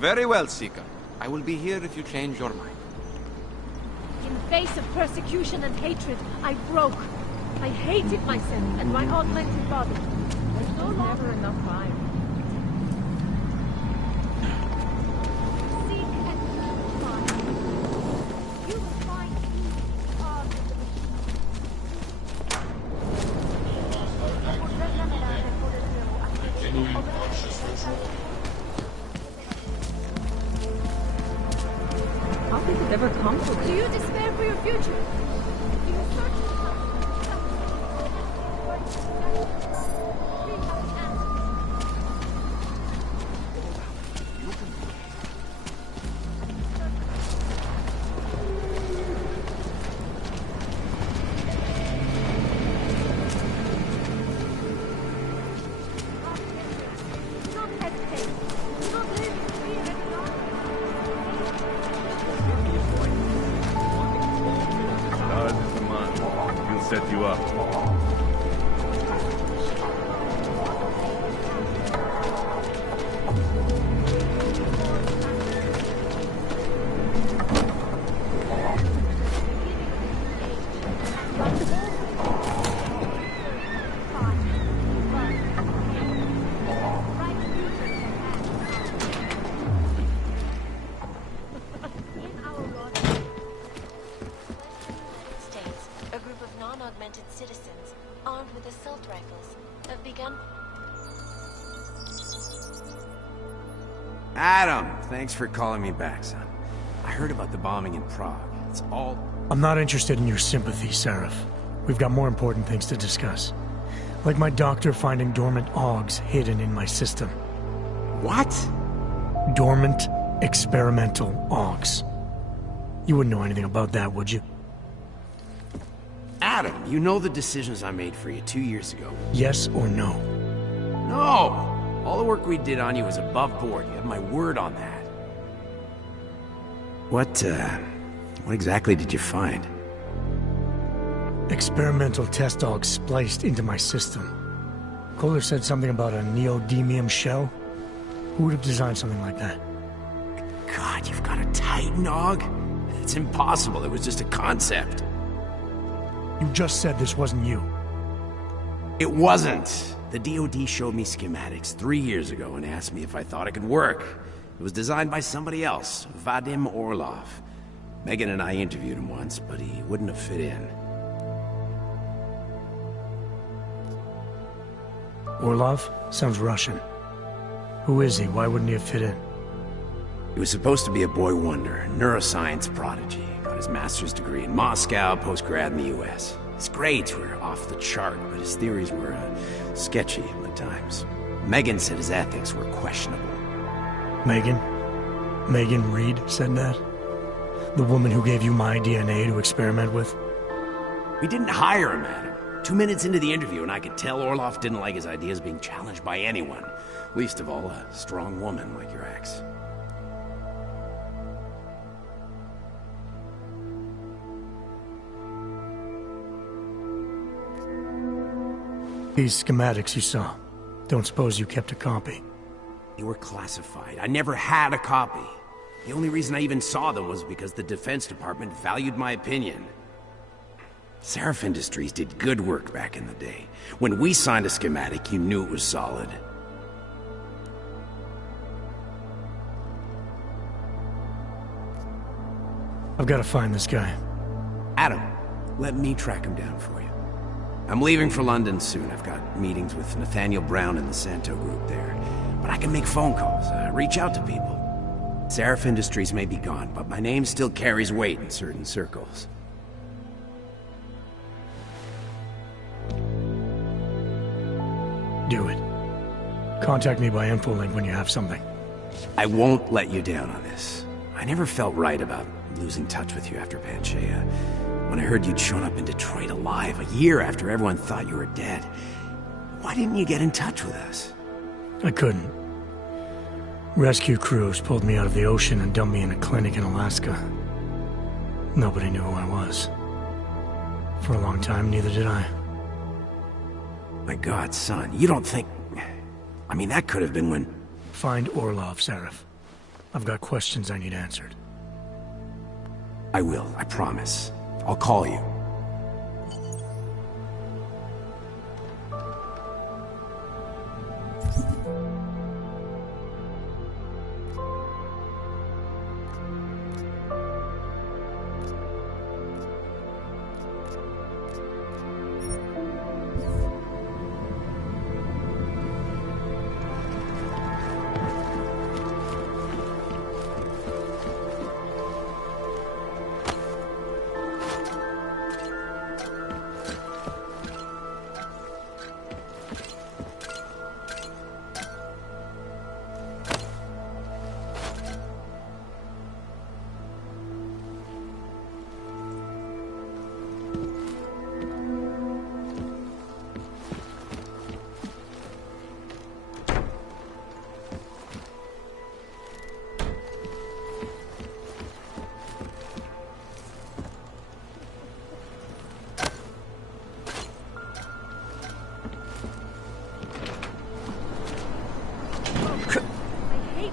Very well, Seeker. I will be here if you change your mind. In the face of persecution and hatred, I broke. I hated myself and my augmented body. There's no longer enough time. Seek and find. You will find peace on the How did it ever come to this? Do you despair for your future? Do you search for Stars is the man. He'll set you up. States, a group of non-augmented citizens, armed with assault rifles, have begun... Adam, thanks for calling me back, son. I heard about the bombing in Prague. It's all... I'm not interested in your sympathy, Seraph. We've got more important things to discuss. Like my doctor finding dormant augs hidden in my system. What? Dormant experimental augs. You wouldn't know anything about that, would you? Adam, you know the decisions I made for you 2 years ago. Yes or no? No! All the work we did on you was above board. You have my word on that. What exactly did you find? Experimental test augs spliced into my system. Kohler said something about a neodymium shell. Who would have designed something like that? God, you've got a Titan aug? It's impossible. It was just a concept. You just said this wasn't you. It wasn't. The DoD showed me schematics 3 years ago and asked me if I thought it could work. It was designed by somebody else, Vadim Orlov. Megan and I interviewed him once, but he wouldn't have fit in. Orlov? Sounds Russian. Who is he? Why wouldn't he have fit in? He was supposed to be a boy wonder, neuroscience prodigy. Got his master's degree in Moscow, post-grad in the US. His grades were off the chart, but his theories were sketchy at times. Megan said his ethics were questionable. Megan? Megan Reed said that? The woman who gave you my DNA to experiment with? We didn't hire him, Adam. 2 minutes into the interview, and I could tell Orlov didn't like his ideas being challenged by anyone. Least of all, a strong woman like your ex. These schematics you saw. Don't suppose you kept a copy? They were classified. I never had a copy. The only reason I even saw them was because the Defense Department valued my opinion. Seraph Industries did good work back in the day. When we signed a schematic, you knew it was solid. I've got to find this guy. Adam, let me track him down for you. I'm leaving for London soon. I've got meetings with Nathaniel Brown and the Santo group there. But I can make phone calls, reach out to people. Seraph Industries may be gone, but my name still carries weight in certain circles. Do it. Contact me by infolink when you have something. I won't let you down on this. I never felt right about losing touch with you after Panchea. When I heard you'd shown up in Detroit alive, a year after everyone thought you were dead. Why didn't you get in touch with us? I couldn't. Rescue crews pulled me out of the ocean and dumped me in a clinic in Alaska. Nobody knew who I was. For a long time, neither did I. My God, son, you don't think... I mean, that could have been when... Find Orlov, Seraph. I've got questions I need answered. I will, I promise. I'll call you.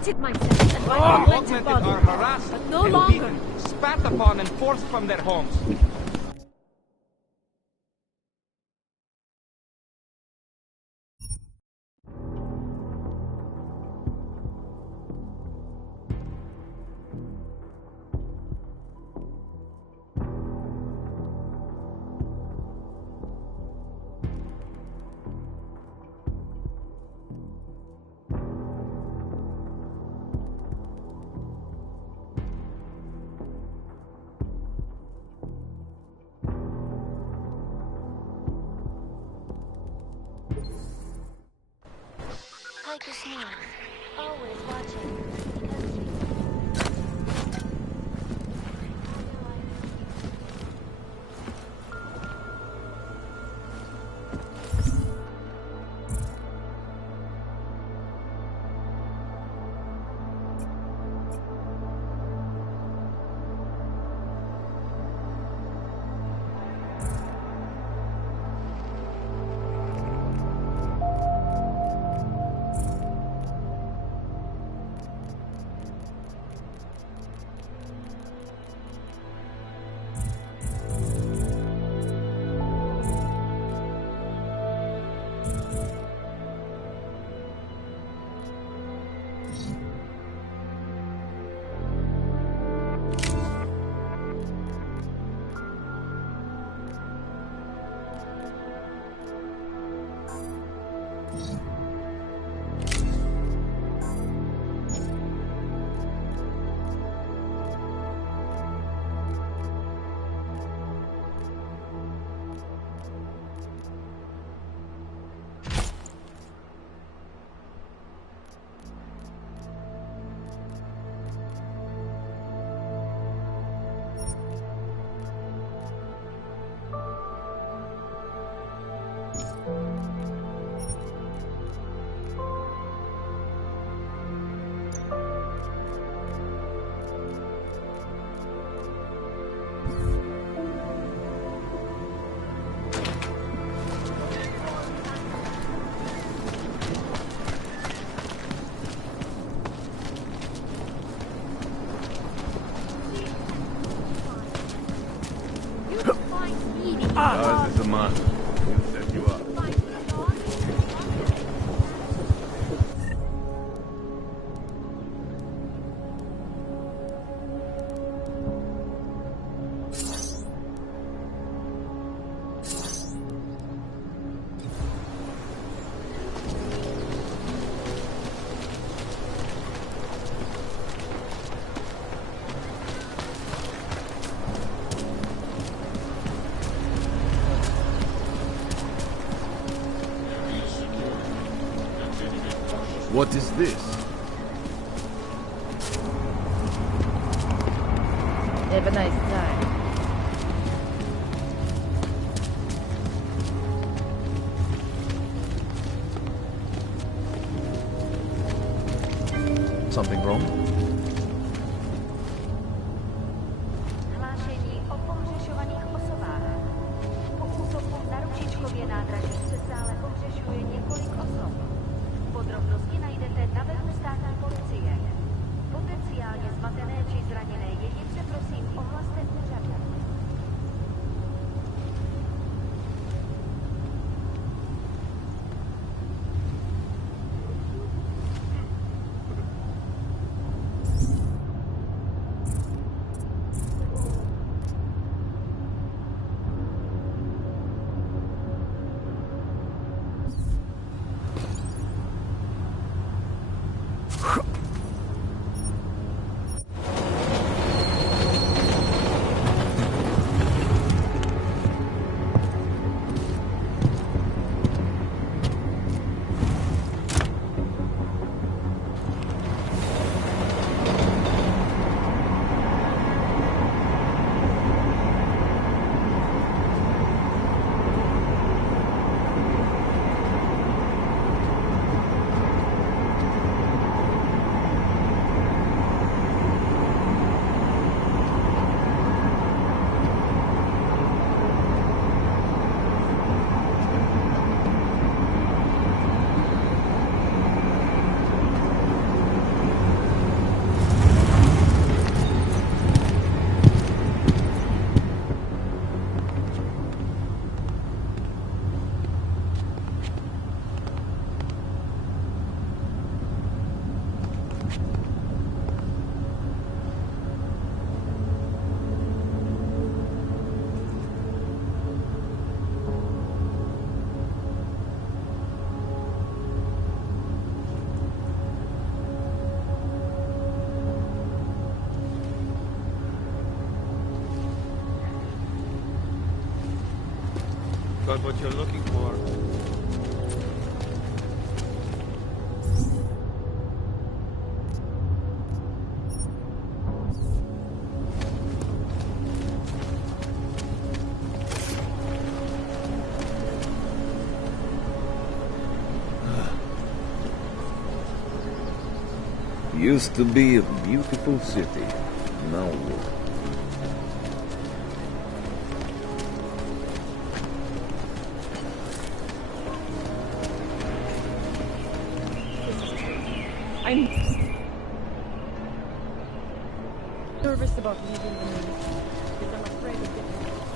hated myself and my unwanted body. Are harassed, But no and longer. beaten, spat upon and forced from their homes. Titus News. Always watching. Ours is a must. We'll set you up. What is this? Have a nice time. Something wrong? Hlášení o pohřešovaných osobách. Po útoku na Ručičkově nádraží se stále pohřešuje několik osob. Podrobnosti najdete na webu státní policie. Potenciálně zmatené či zraněné jedince prosím ohlaste úřadu. about what you're looking for. Used to be a beautiful city. Now what? I'm nervous about leaving the maze, because I'm afraid of getting lost.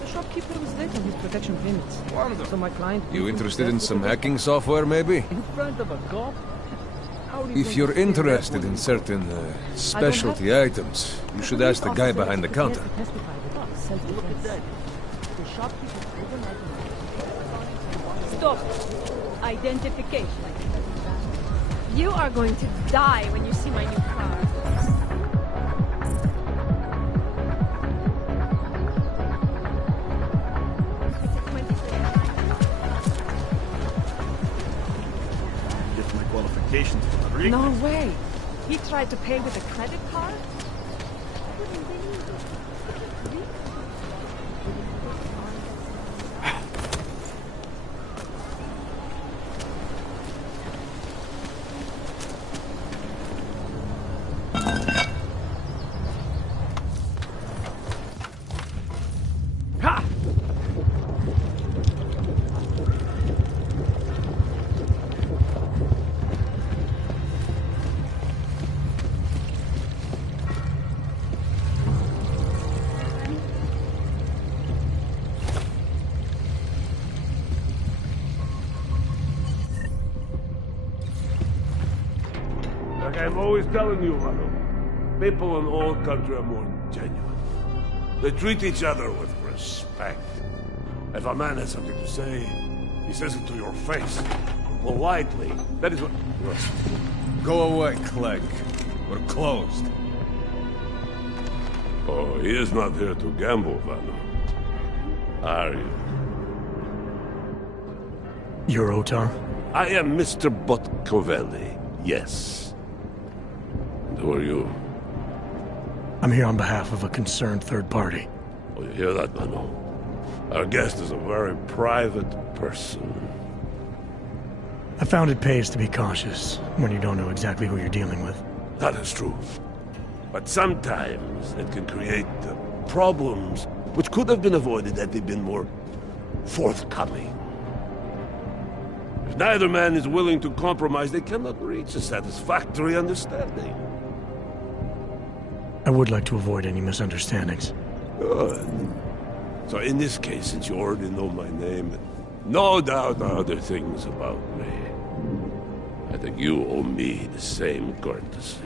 The shopkeeper was late on his protection payments. Wonderful. So my client... You interested in some hacking software, maybe? In front of a cop? If you're interested in certain specialty items, you should ask the guy behind the counter. Look at that. Stop. Identification. You are going to die when you see my new car. Get my qualifications for the No way. He tried to pay with a credit card? Like I'm always telling you, Mano, people in old country are more genuine. They treat each other with respect. If a man has something to say, he says it to your face. Politely. That is what... Go away, Clegg. We're closed. Oh, he is not here to gamble, Mano. Are you? You're Otar? I am Mr. Botkovelli, yes. And who are you? I'm here on behalf of a concerned third party. Oh, you hear that, Mano? Our guest is a very private person. I found it pays to be cautious when you don't know exactly who you're dealing with. That is true. But sometimes it can create problems which could have been avoided had they been more forthcoming. If neither man is willing to compromise, they cannot reach a satisfactory understanding. I would like to avoid any misunderstandings. Good. So in this case, since you already know my name, and no doubt other things about me, I think you owe me the same courtesy.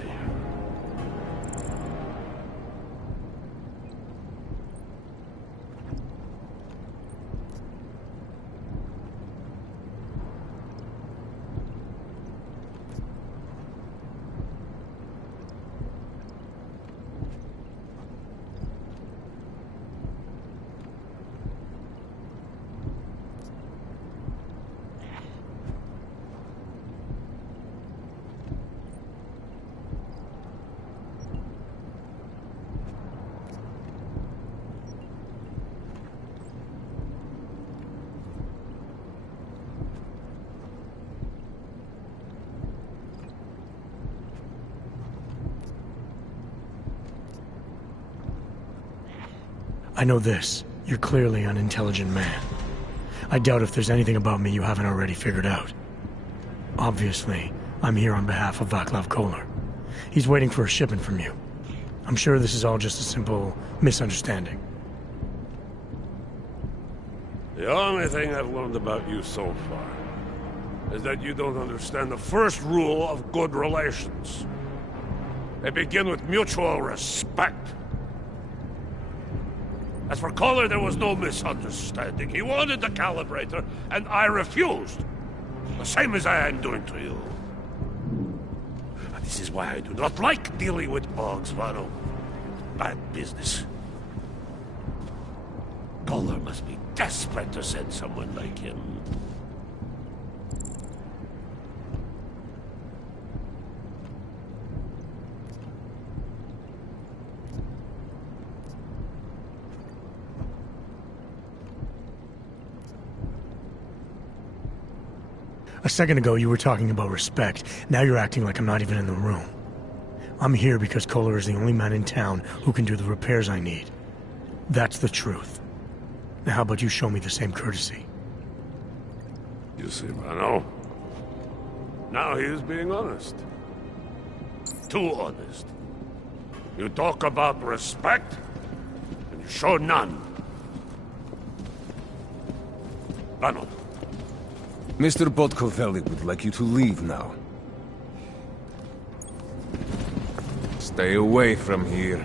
I know this. You're clearly an intelligent man. I doubt if there's anything about me you haven't already figured out. Obviously, I'm here on behalf of Vaclav Kolar. He's waiting for a shipment from you. I'm sure this is all just a simple misunderstanding. The only thing I've learned about you so far is that you don't understand the first rule of good relations. They begin with mutual respect. As for Kolar, there was no misunderstanding. He wanted the calibrator, and I refused. The same as I am doing to you. And this is why I do not like dealing with bugs, Vano. Bad business. Kolar must be desperate to send someone like him. A second ago, you were talking about respect. Now you're acting like I'm not even in the room. I'm here because Kohler is the only man in town who can do the repairs I need. That's the truth. Now how about you show me the same courtesy? You see, Rano? Now he is being honest. Too honest. You talk about respect, and you show none. Rano. Mr. Botkovelli would like you to leave now. Stay away from here.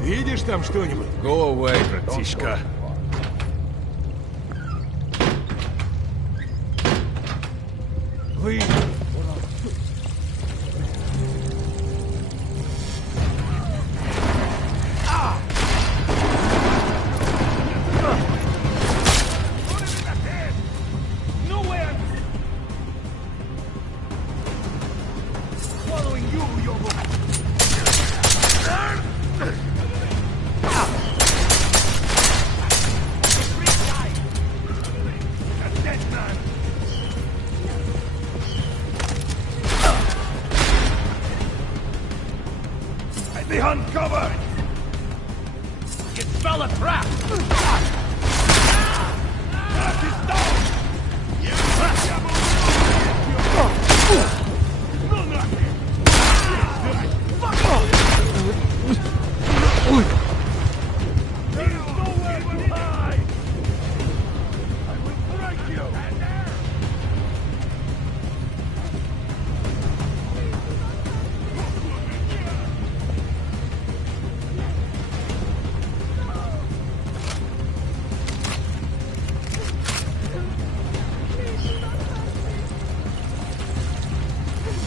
Видишь там что-нибудь? Go away, братишка. Вы... Behind cover! You smell a trap! Trap is down!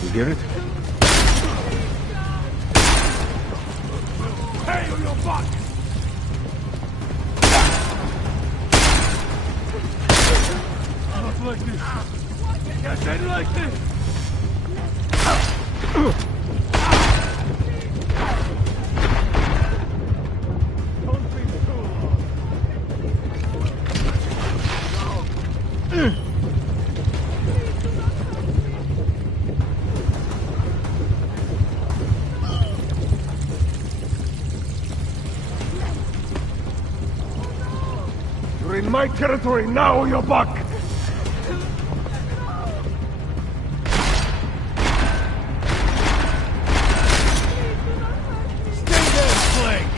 You hear it? Hey, your butt! Not like this. Yes, ain't like this. Don't be too long. You're in my territory now, you buck! Stay there, Flank!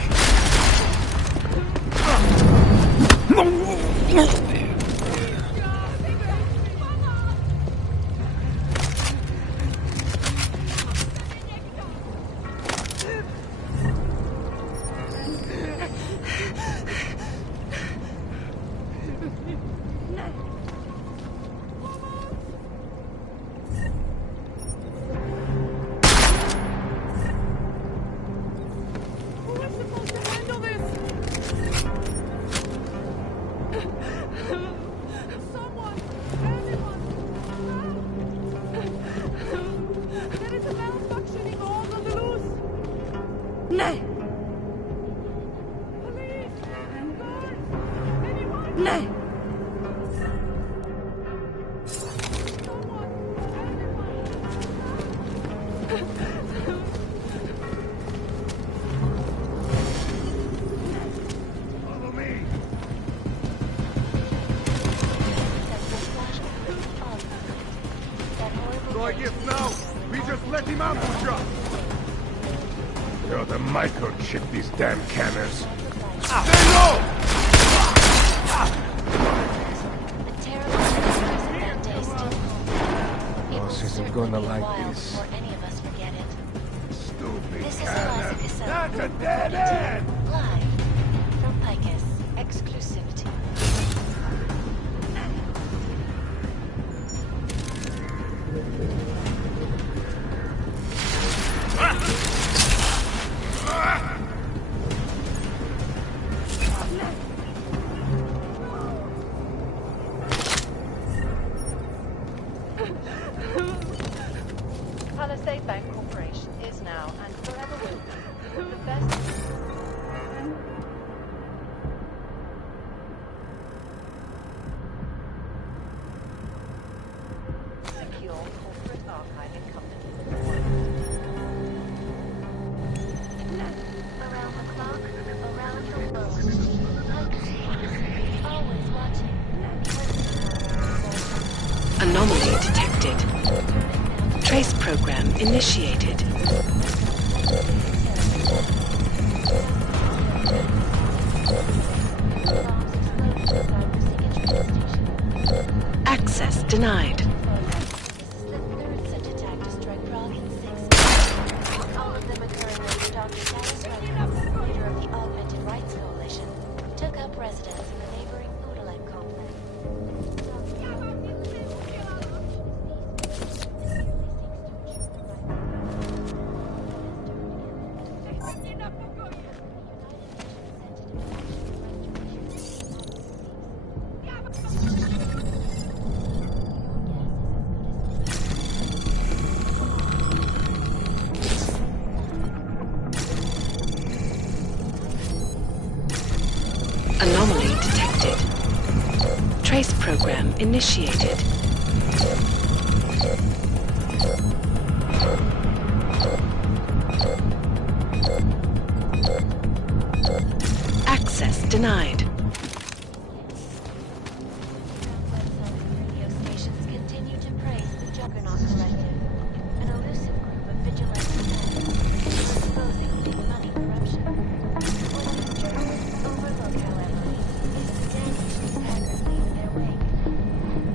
Nej! Nej! So I guess now, we just let him ambush us! You're the microchip, these damn cannons. Stay low! Boss isn't gonna like this. Stupid This is cannon! Eliza Cassell. That's a dead end! Live from Picus. Exclusivity. Always watching. Anomaly detected. Trace program initiated. Access denied. The third such attack to strike Prague in 6 months. All of them occurring after Dr. Dallas Reynolds, leader of the Augmented Rights Coalition, took up residence in the neighboring Udalek complex. Anomaly detected. Trace program initiated. Access denied. Radio stations continue to praise the Juggernaut Collective, an elusive group of vigilantes exposing big money corruption. What the journalists overlook, however, is the damage these hackers leave in their wake.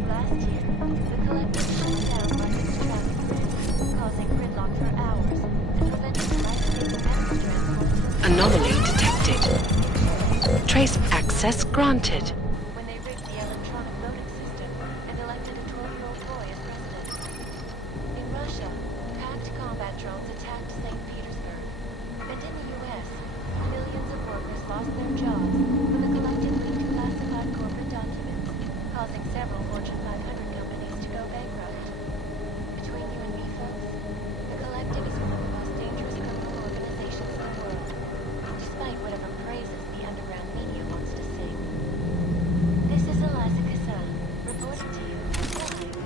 Last year, the collective shut down London's traffic grid, causing gridlock for hours and preventing life-saving medical transport. Anomaly detected. Trace access granted. When they rigged the electronic voting system and elected a 12-year-old boy as president. In Russia, packed combat drones attacked St. Petersburg. And in the U.S., millions of workers lost their jobs when the collective leaked classified corporate documents, causing several Fortune 500 companies to go bankrupt. Between you and me, folks, the collective is one of the most dangerous criminal organizations in the world, despite whatever praises the underground media wants to sing. This is Eliza Kassan, reporting to you live.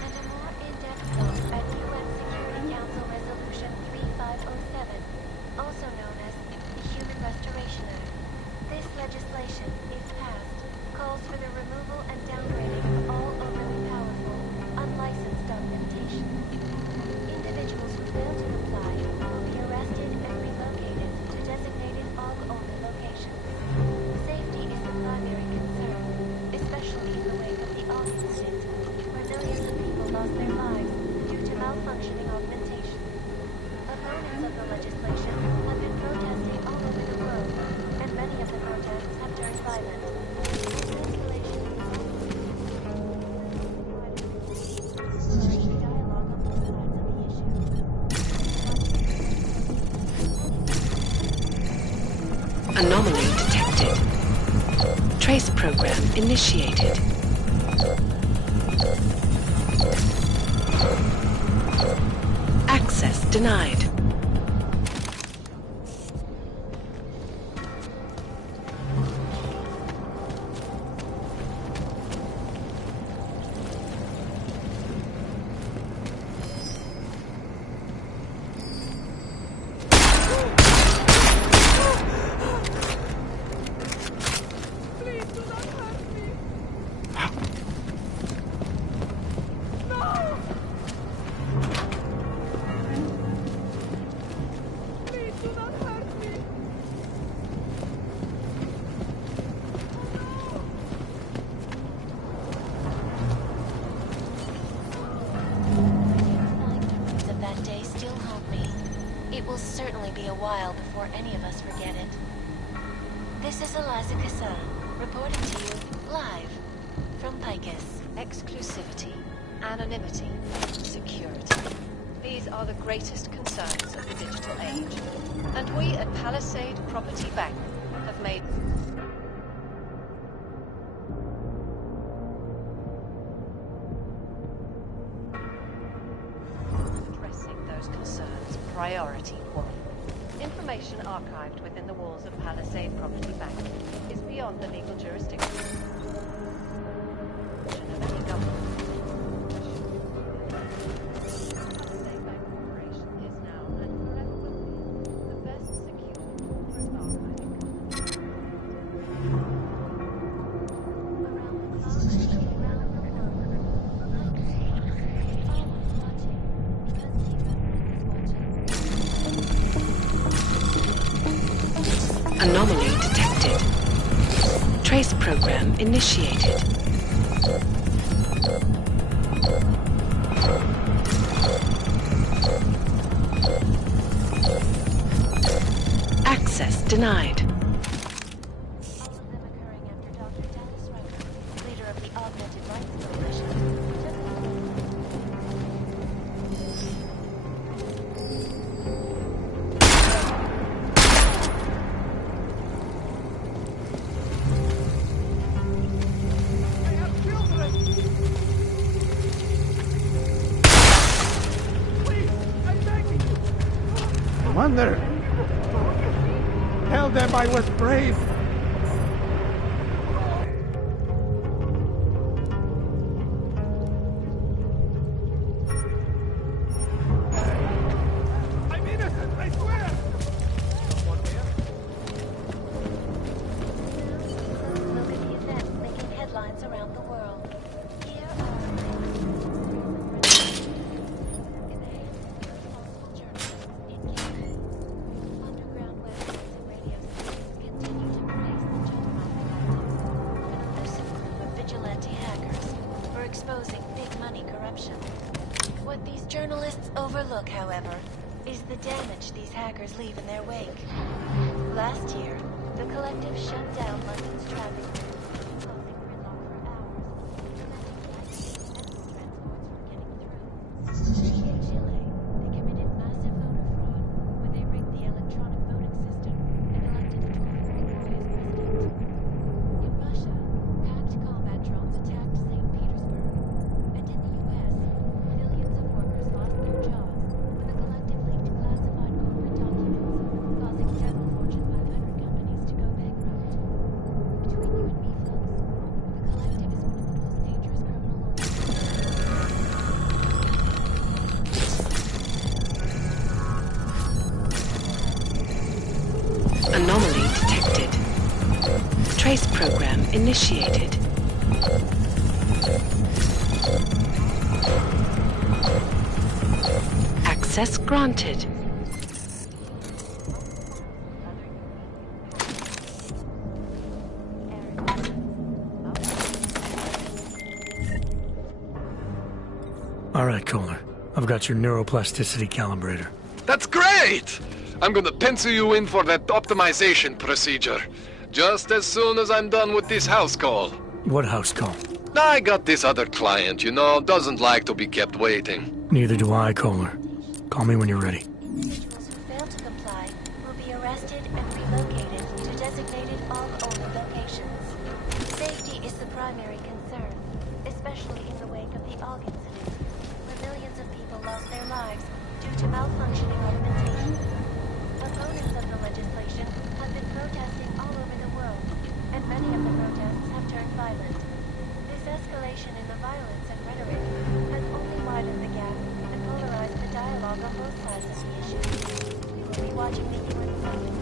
And a more in-depth look at UN Security Council Resolution 3507, also known as the Human Restoration Act. This legislation, if passed, calls for the removal and downgrading of all overly powerful, unlicensed augmentation. Individuals who fail to comply will be arrested and relocated to designated AUG-only locations. Safety is the primary concern, especially in the wake of the AUG incident, where millions of people lost their lives due to malfunctioning augmentation. Opponents of the legislation have been protesting all over the world, and many of the protests have turned violent. Anomaly detected. Trace program initiated. Access denied. Of that day still haunt me. It will certainly be a while before any of us forget it. This is Eliza Kassan, reporting to you live from Picus. Exclusivity, anonymity, security. These are the greatest concerns of the digital age. And we at Palisade Property Bank have made... addressing those concerns priority 1. Information archived within the walls of Palisade Property Bank is beyond the legal jurisdiction of any government. Palisade Bank Corporation is now and forever will be the best secure corporate archiving Anomaly detected. Trace program initiated. Access denied. Leader of the Augmented Rights Coalition. Wonder. Tell them I was brave. I'm innocent, I swear. Look at the events making headlines around the world. Here are underground websites and radio stations continue to praise the Juggernaut Collective, an elusive group of vigilante hackers for exposing big money corruption. What these journalists overlook, however, is the damage these hackers leave in their wake. Last year, the collective shut down London's traffic routes, closing gridlock for hours, preventing flights and transports from getting through. In Chile, they committed massive voter fraud when they rigged the electronic voting system and elected a 12-year-old boy as president. In Russia, hacked combat drones attacked St. Petersburg. And in the U.S., millions of workers lost their jobs when the collective leaked classified corporate documents, causing several Fortune 500 companies to go bankrupt. Between you and me, folks, the collective is one of the most dangerous criminal organizations. Anomaly detected. Trace program initiated. Access granted. All right, Kohler. I've got your neuroplasticity calibrator. That's great! I'm gonna pencil you in for that optimization procedure. Just as soon as I'm done with this house call. What house call? I got this other client, you know, doesn't like to be kept waiting. Neither do I, Kohler. Call me when you're ready. Individuals who fail to comply will be arrested and relocated to designated AUG-only locations. Safety is the primary concern, especially in the wake of the AUG incident, where millions of people lost their lives due to malfunctioning augmentation. Opponents of the legislation have been protesting all over the world, and many of the protests have turned violent. This escalation in the violence and rhetoric has only widened the gap and polarized the dialogue on both sides of the issue. We will be watching the UN summit.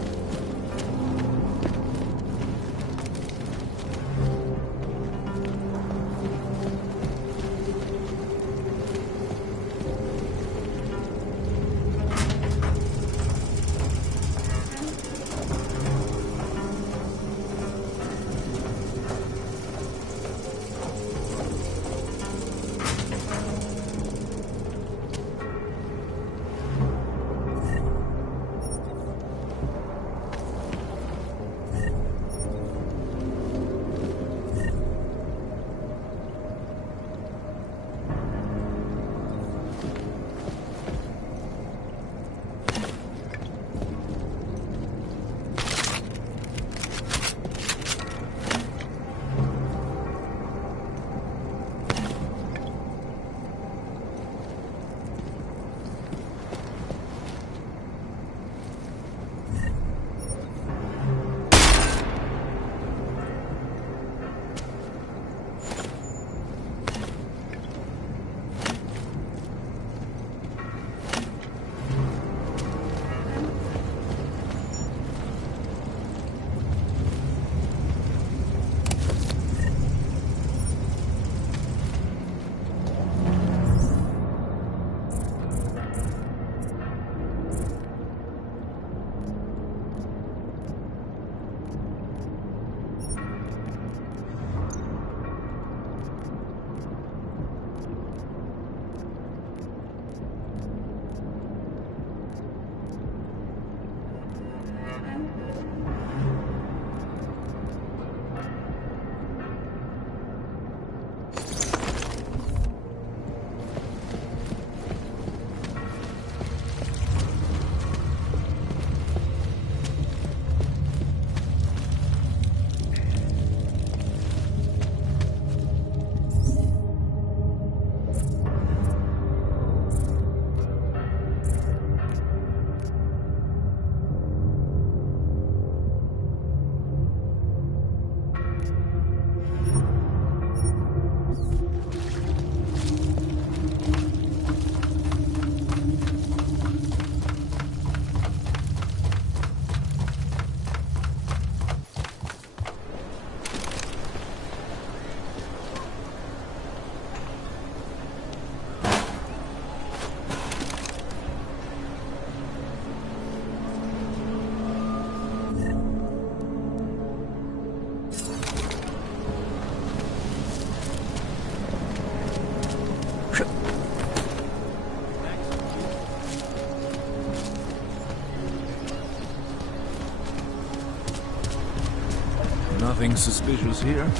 Nothing suspicious here?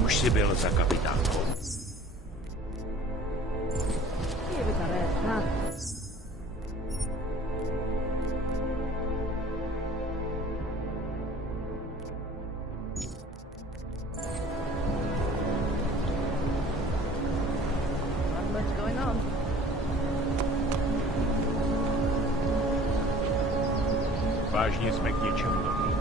Musi bylo za kapitánkou. What's going on? Vážně jsme k něčemu dobrý.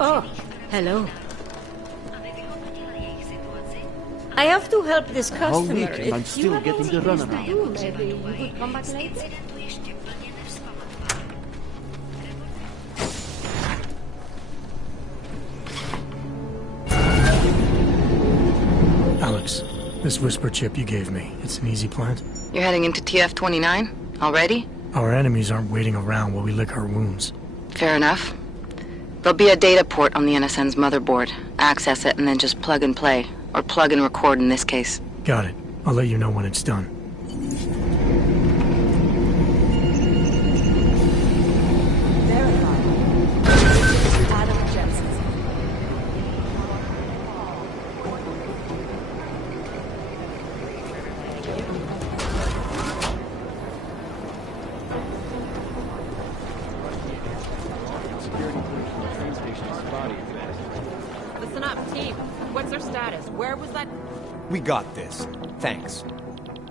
Oh, hello. I have to help this customer. Whole week and I'm If still you have getting the anything runaround. to do, maybe you could come back later. Alex, this whisper chip you gave me, it's an easy plant? You're heading into TF-29? Already? Our enemies aren't waiting around while we lick our wounds. Fair enough. There'll be a data port on the NSN's motherboard. Access it and then just plug and play. Or plug and record in this case. Got it. I'll let you know when it's done. Listen up, team. What's their status? Where was that? We got this. Thanks.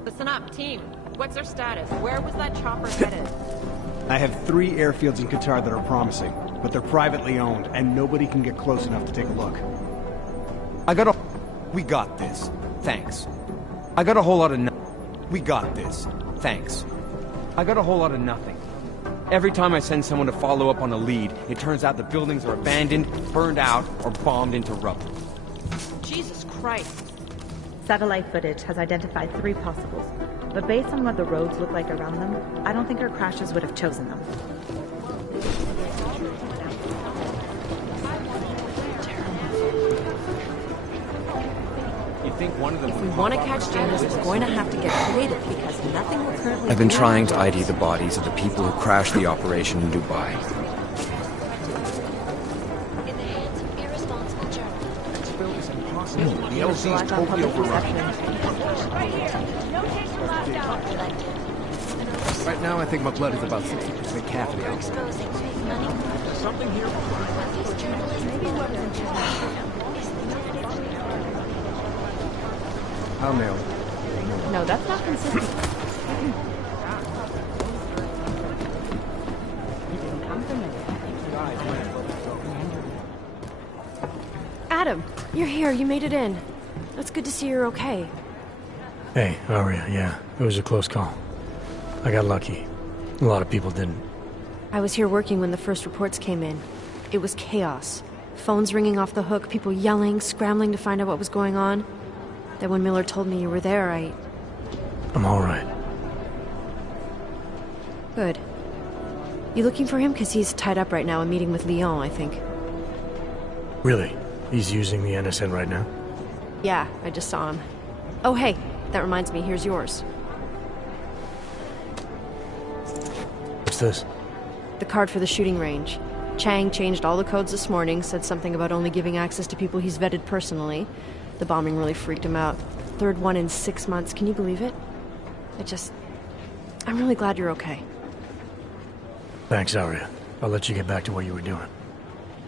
Listen up, team. What's their status? Where was that chopper headed? I have 3 airfields in Qatar that are promising, but they're privately owned, and nobody can get close enough to take a look. We got this. Thanks. I got a whole lot of We got this. Thanks. I got a whole lot of nothing. Every time I send someone to follow up on a lead, it turns out the buildings are abandoned, burned out, or bombed into rubble. Jesus Christ. Satellite footage has identified 3 possibles, but based on what the roads look like around them, I don't think our crashes would have chosen them. You think one of them... If we want to catch Janus, we're going to have to get creative because nothing we're currently I've been doing trying to works. ID the bodies of the people who crashed the operation in Dubai. In the hands of irresponsible journalists. The LZ's totally overrun. Right now, I think my blood is about 60% caffeine. Something here. I'll nail it. No, that's not consistent. Adam, you're here. You made it in. It's good to see you're okay. Hey, Aria, yeah, it was a close call. I got lucky. A lot of people didn't. I was here working when the first reports came in. It was chaos. Phones ringing off the hook, people yelling, scrambling to find out what was going on. Then when Miller told me you were there, I'm all right. Good. You looking for him? Because he's tied up right now, a meeting with Lyon, I think. Really? He's using the NSN right now? Yeah, I just saw him. Oh, hey, that reminds me, here's yours. What's this? The card for the shooting range. Chang changed all the codes this morning, said something about only giving access to people he's vetted personally. The bombing really freaked him out. 3rd one in 6 months, can you believe it? I'm really glad you're okay. Thanks, Aria. I'll let you get back to what you were doing.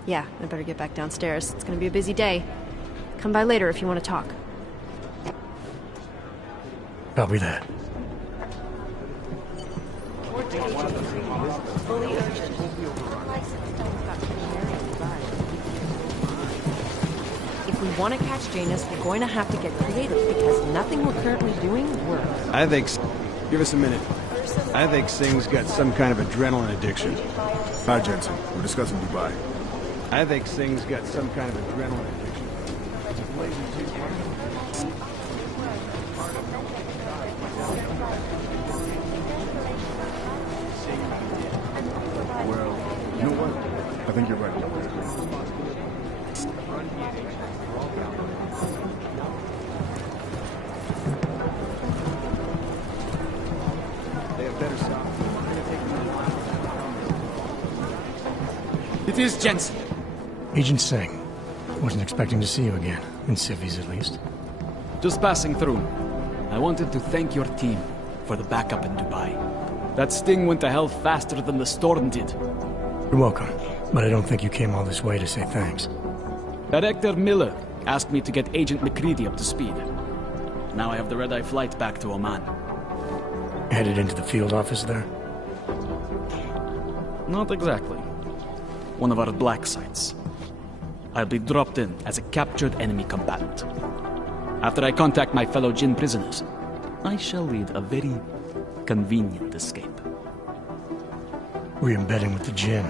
Yeah, I better get back downstairs. It's gonna be a busy day. Come by later if you want to talk. Copy that. If we want to catch Janus, we're going to have to get creative because nothing we're currently doing works. I think... Give us a minute. I think Singh's got some kind of adrenaline addiction. Hi, Jensen. We're discussing Dubai. I think Singh's got some kind of adrenaline addiction. Well, you know what? I think you're right about that. They have better stop. It is Jensen. Agent Singh. Wasn't expecting to see you again. In civvies, at least. Just passing through. I wanted to thank your team for the backup in Dubai. That sting went to hell faster than the storm did. You're welcome. But I don't think you came all this way to say thanks. Director Miller asked me to get Agent McCready up to speed. Now I have the red-eye flight back to Oman. Headed into the field office there? Not exactly. One of our black sites. I'll be dropped in as a captured enemy combatant. After I contact my fellow Jinn prisoners, I shall lead a very convenient escape. Re-embedding with the Jinn.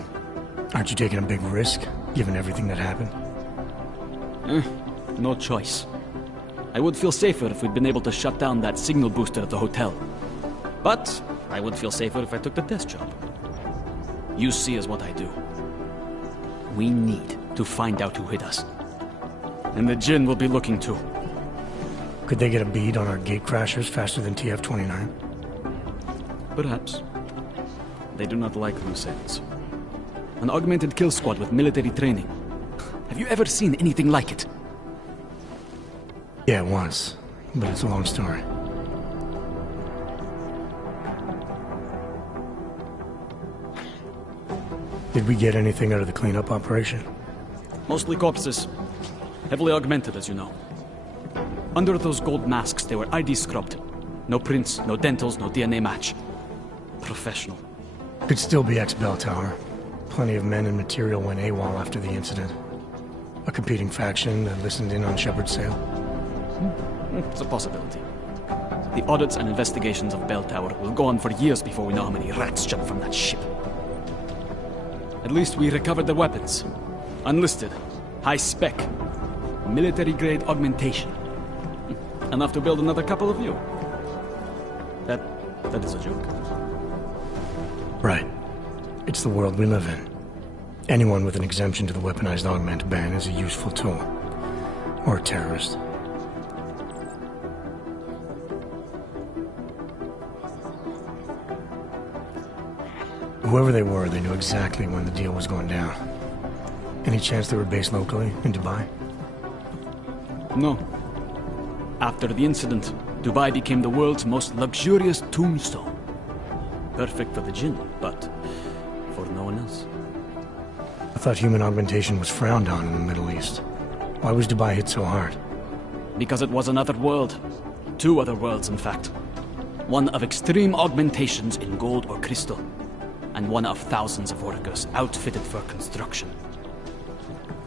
Aren't you taking a big risk, given everything that happened? No choice. I would feel safer if we'd been able to shut down that signal booster at the hotel. But I would feel safer if I took the desk job. You see is what I do. We need to find out who hit us. And the Jinn will be looking too. Could they get a bead on our gate crashers faster than TF-29? Perhaps. They do not like loose ends. An augmented kill squad with military training. Have you ever seen anything like it? Yeah, once. But it's a long story. Did we get anything out of the cleanup operation? Mostly corpses. Heavily augmented, as you know. Under those gold masks, they were ID scrubbed. No prints, no dentals, no DNA match. Professional. Could still be ex-Bell Tower. Plenty of men and material went AWOL after the incident. A competing faction that listened in on Shepard's sale. It's a possibility. The audits and investigations of Bell Tower will go on for years before we know how many rats jumped from that ship. At least we recovered the weapons. Unlisted. High spec. Military-grade augmentation. Enough to build another couple of you. That is a joke. Right. It's the world we live in. Anyone with an exemption to the weaponized augment ban is a useful tool. Or a terrorist. Whoever they were, they knew exactly when the deal was going down. Any chance they were based locally, in Dubai? No. After the incident, Dubai became the world's most luxurious tombstone. Perfect for the Jinn, but for no one else. I thought human augmentation was frowned on in the Middle East. Why was Dubai hit so hard? Because it was another world. Two other worlds, in fact. One of extreme augmentations in gold or crystal, and one of thousands of workers outfitted for construction.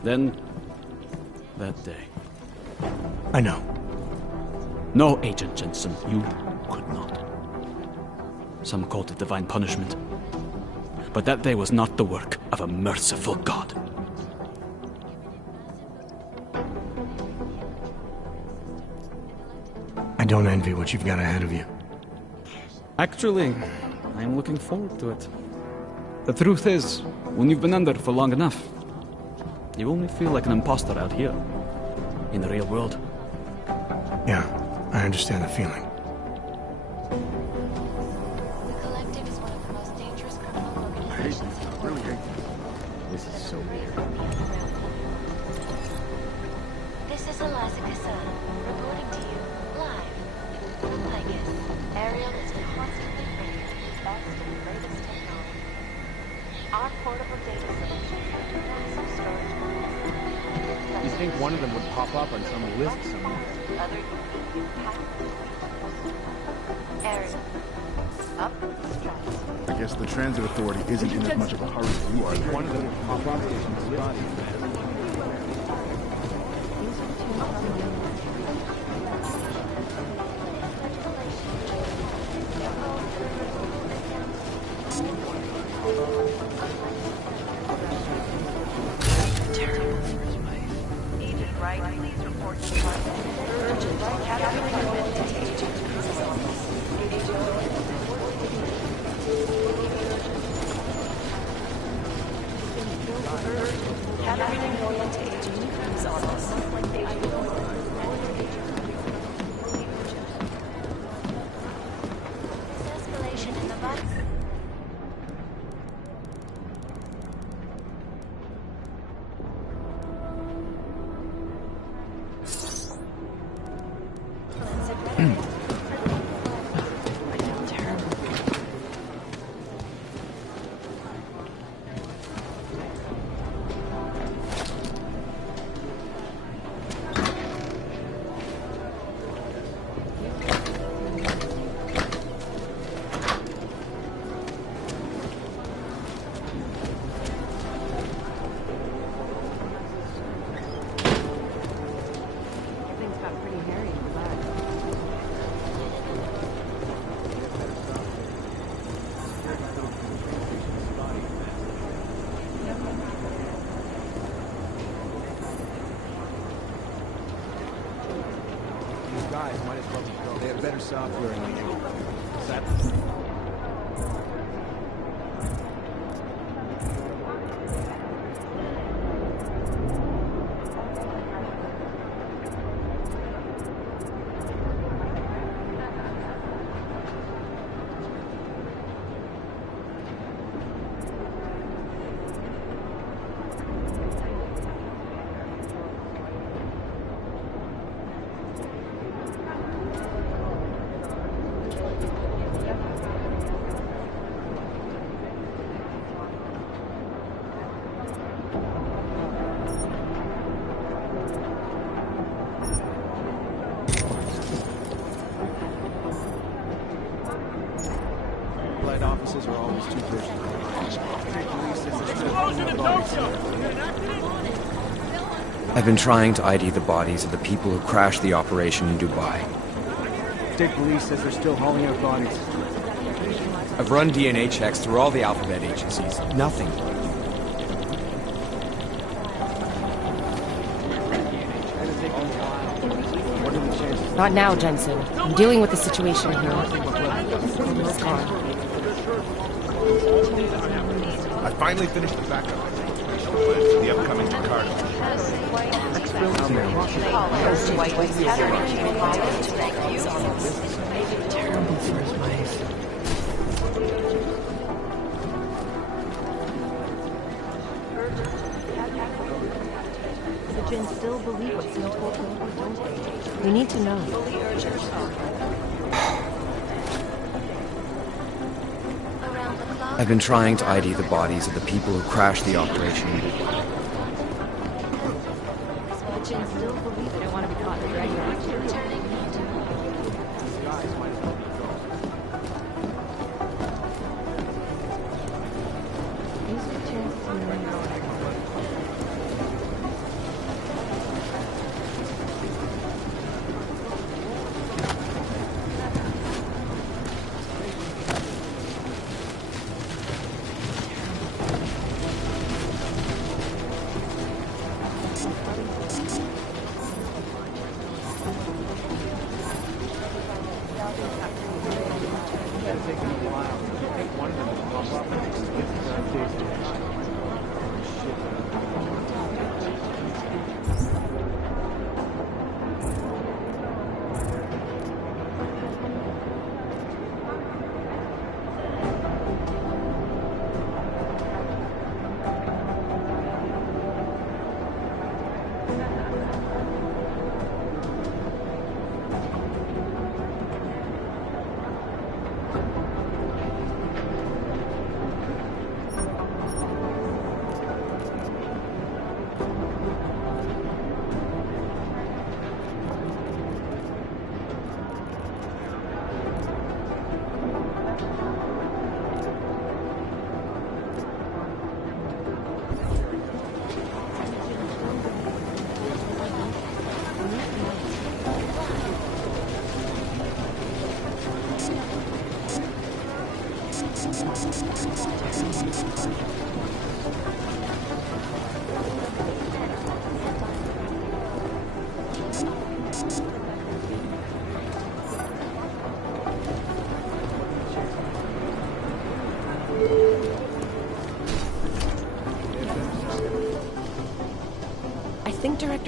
Then, that day. I know. No, Agent Jensen, you could not. Some called it divine punishment. But that day was not the work of a merciful God. I don't envy what you've got ahead of you. Actually, I'm looking forward to it. The truth is, when you've been under for long enough, you only feel like an imposter out here, in the real world. Yeah, I understand the feeling. The Collective is one of the most dangerous criminal organizations in the world. This is so weird. This is Eliza Casada, reporting to you, live, from Vegas. Ariel is constantly bringing you the best and greatest technology. Our portable data solution and massive storage. You think one of them would pop up on some list somewhere? Other Ariel, up strikes. I guess the transit authority isn't in as much of a hurry as you are. One of them would pop up on some list. Capturing orientation is on us. Escalation in the box. Guys, might as well go. They have better software than you. Is that... Offices are always too busy. I've been trying to ID the bodies of the people who crashed the operation in Dubai. State police says they're still hauling out bodies. I've run DNA checks through all the alphabet agencies. Nothing. Not now, Jensen. I'm dealing with the situation here. This car. I finally finished the backup for the upcoming Ricardo. Terrible for his wife. The Jinn still believe what's being told them, or don't they? We need to know. I've been trying to ID the bodies of the people who crashed the operation. The Jinn still believe they don't want to be caught in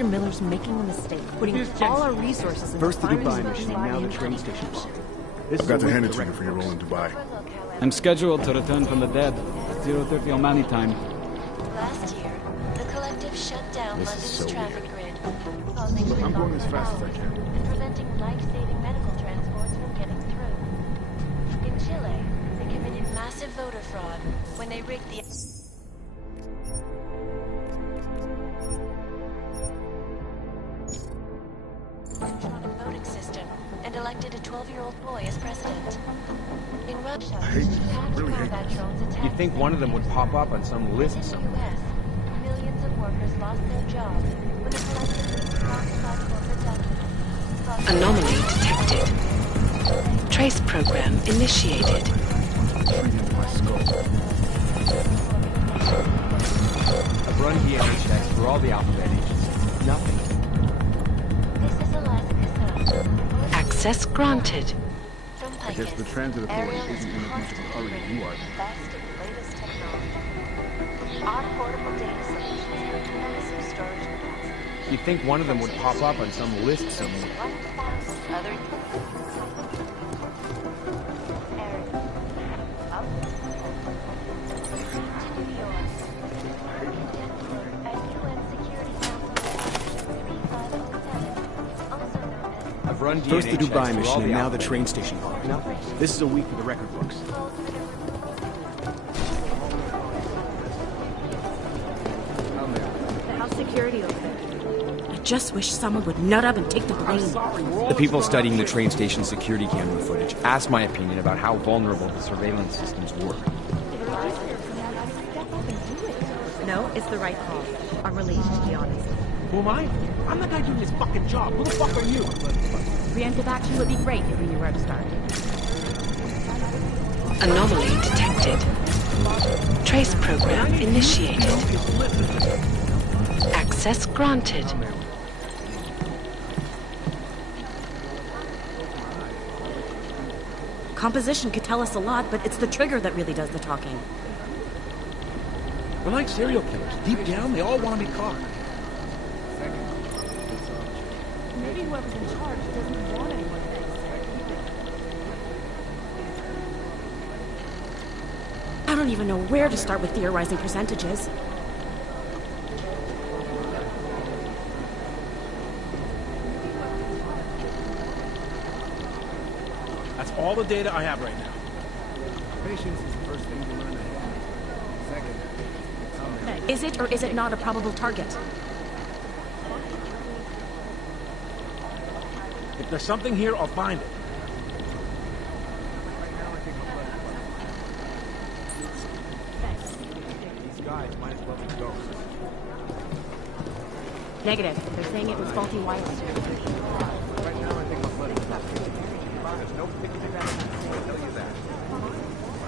Dr. Miller's making a mistake, putting all our resources into First the finding Dubai this mission, flying now the in. train station. I've got to hand it to you for your role in Dubai. I'm scheduled to return from the dead. 0:30 Omani time. Last year, the collective shut down This is London's so traffic grid, causing Look, I'm going as gridlock fast as I roads can. and preventing life-saving medical transports from getting through. In Chile, they committed massive voter fraud when they rigged the electronic voting system and elected a 12-year-old boy as president. In Russia, combat drones attacked You'd think one of them would pop up on some list somewhere. millions of workers lost their jobs when the collective leaked classified corporate documents. Anomaly detected. Trace program initiated. I've run DNA checks for all the alphabet agents. Nothing. Access granted. I guess the transit authority isn't in as much of a hurry as you are. Best and latest technology. Our portable data solutions have massive storage capacity. You'd think one of them would pop up on some list somewhere. 1,000 other I've run DNA First the checks Dubai for mission, all and the now the alphabet train agents. station part. Nothing. This is a week for the record books. How's security over there? I just wish someone would nut up and take the blame. The people studying the train station security camera footage asked my opinion about how vulnerable the surveillance systems were. No, it's the right call. I'm relieved, to be honest. Who am I? I'm the guy doing this fucking job. Who the fuck are you? Preemptive action would be great if we knew where to start. Anomaly detected. Trace program initiated. Access granted. Composition could tell us a lot, but it's the trigger that really does the talking. We're like serial killers. Deep down, they all want to be caught. Maybe whoever's in charge doesn't want anyone dead. I don't even know where to start with theorizing percentages. That's all the data I have right now. Patience is the first thing to learn ahead. Second, Is it or is it not a probable target? If there's something here, I'll find it. These guys might as well be ghosts. Negative. They're saying it was faulty wiring. Right now, I think my buddy's up. There's no picture of that. I'll tell you that.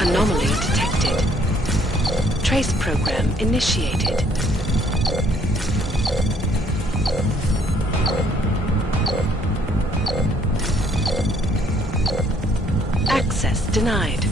Anomaly detected. Trace program initiated. Access denied.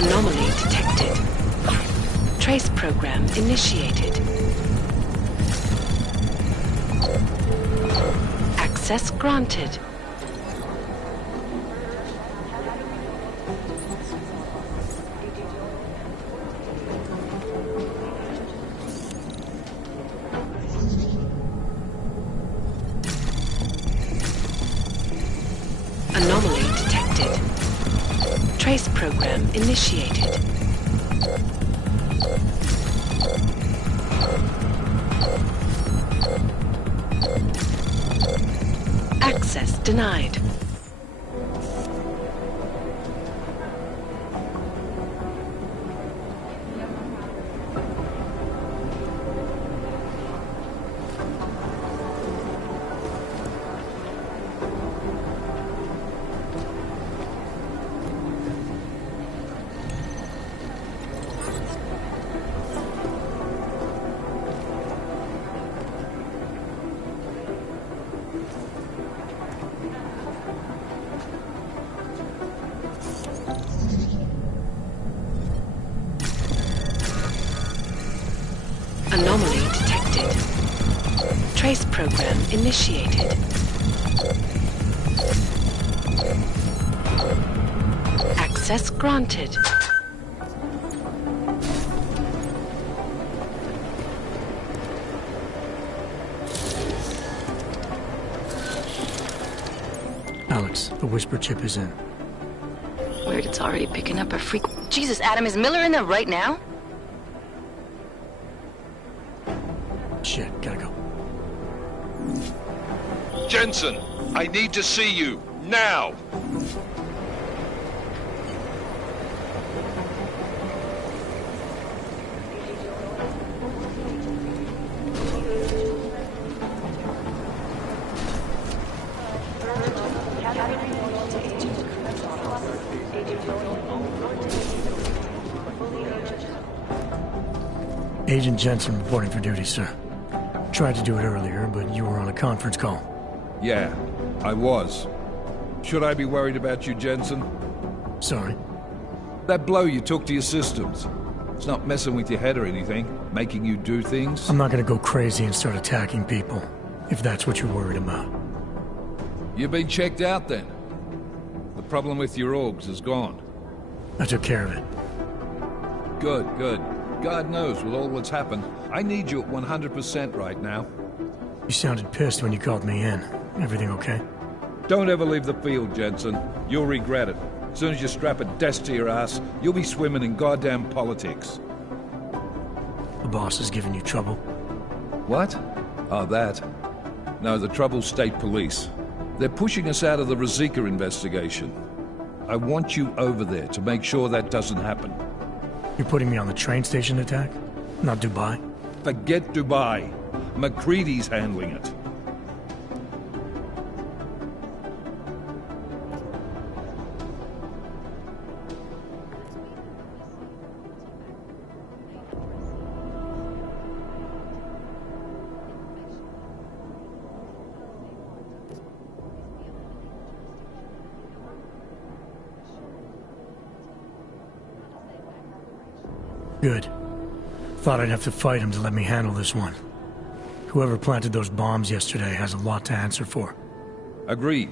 Anomaly detected. Trace program initiated. Access granted. Anomaly detected. Trace program initiated. Access denied. Anomaly detected. Trace program initiated. Access granted. Alex, the whisper chip is in. Weird, it's already picking up a freak. Jesus, Adam, is Miller in there right now? Shit, gotta go. Jensen, I need to see you, now! Agent Jensen reporting for duty, sir. Tried to do it earlier, but you were on a conference call. Yeah, I was. Should I be worried about you, Jensen? Sorry. That blow you took to your systems. It's not messing with your head or anything, making you do things? I'm not gonna go crazy and start attacking people, if that's what you're worried about. You've been checked out then? The problem with your orgs is gone. I took care of it. Good, good. God knows, with all that's happened, I need you at 100% right now. You sounded pissed when you called me in. Everything okay? Don't ever leave the field, Jensen. You'll regret it. As soon as you strap a desk to your ass, you'll be swimming in goddamn politics. The boss is giving you trouble? What? Oh, that. No, the trouble's state police. They're pushing us out of the Rosika investigation. I want you over there to make sure that doesn't happen. You're putting me on the train station attack? Not Dubai? Forget Dubai. McCready's handling it. Good. Thought I'd have to fight him to let me handle this one. Whoever planted those bombs yesterday has a lot to answer for. Agreed.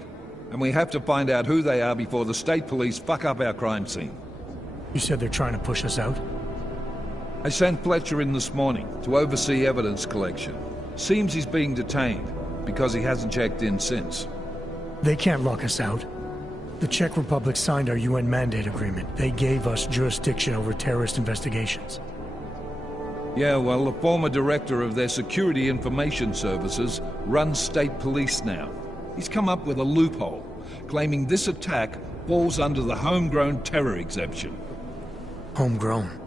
And we have to find out who they are before the state police fuck up our crime scene. You said they're trying to push us out? I sent Fletcher in this morning to oversee evidence collection. Seems he's being detained, because he hasn't checked in since. They can't lock us out. The Czech Republic signed our UN mandate agreement. They gave us jurisdiction over terrorist investigations. Yeah, well, the former director of their security information services runs state police now. He's come up with a loophole, claiming this attack falls under the homegrown terror exemption. Homegrown?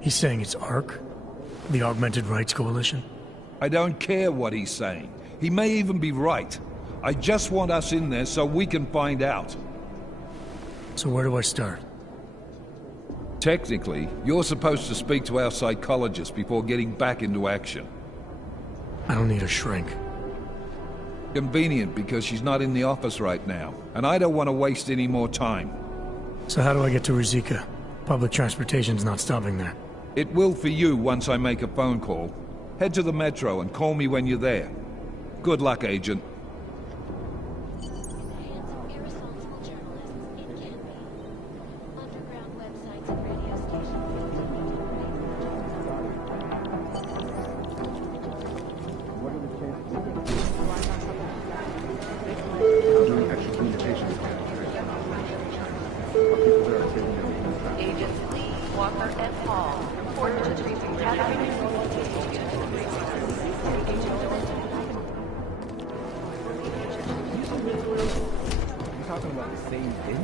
He's saying it's ARC? The Augmented Rights Coalition? I don't care what he's saying. He may even be right. I just want us in there so we can find out. So where do I start? Technically, you're supposed to speak to our psychologist before getting back into action. I don't need a shrink. Convenient, because she's not in the office right now, and I don't want to waste any more time. So how do I get to Rosika? Public transportation's not stopping there. It will for you once I make a phone call. Head to the metro and call me when you're there. Good luck, Agent. Agents Lee, Walker, and Hall report to the briefing Talking about the same thing?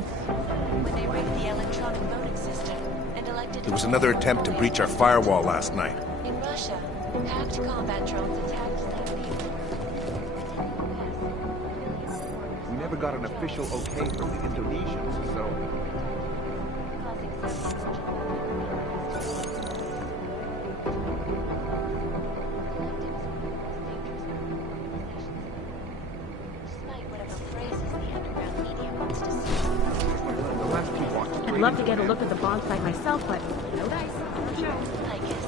When they rigged the electronic voting system and elected... There was another attempt to breach our firewall last night. In Russia, hacked combat drones attacked We never got an official okay from the Indonesians, so... I'd love to get a look at the bomb site myself, but no dice. Sure. I guess.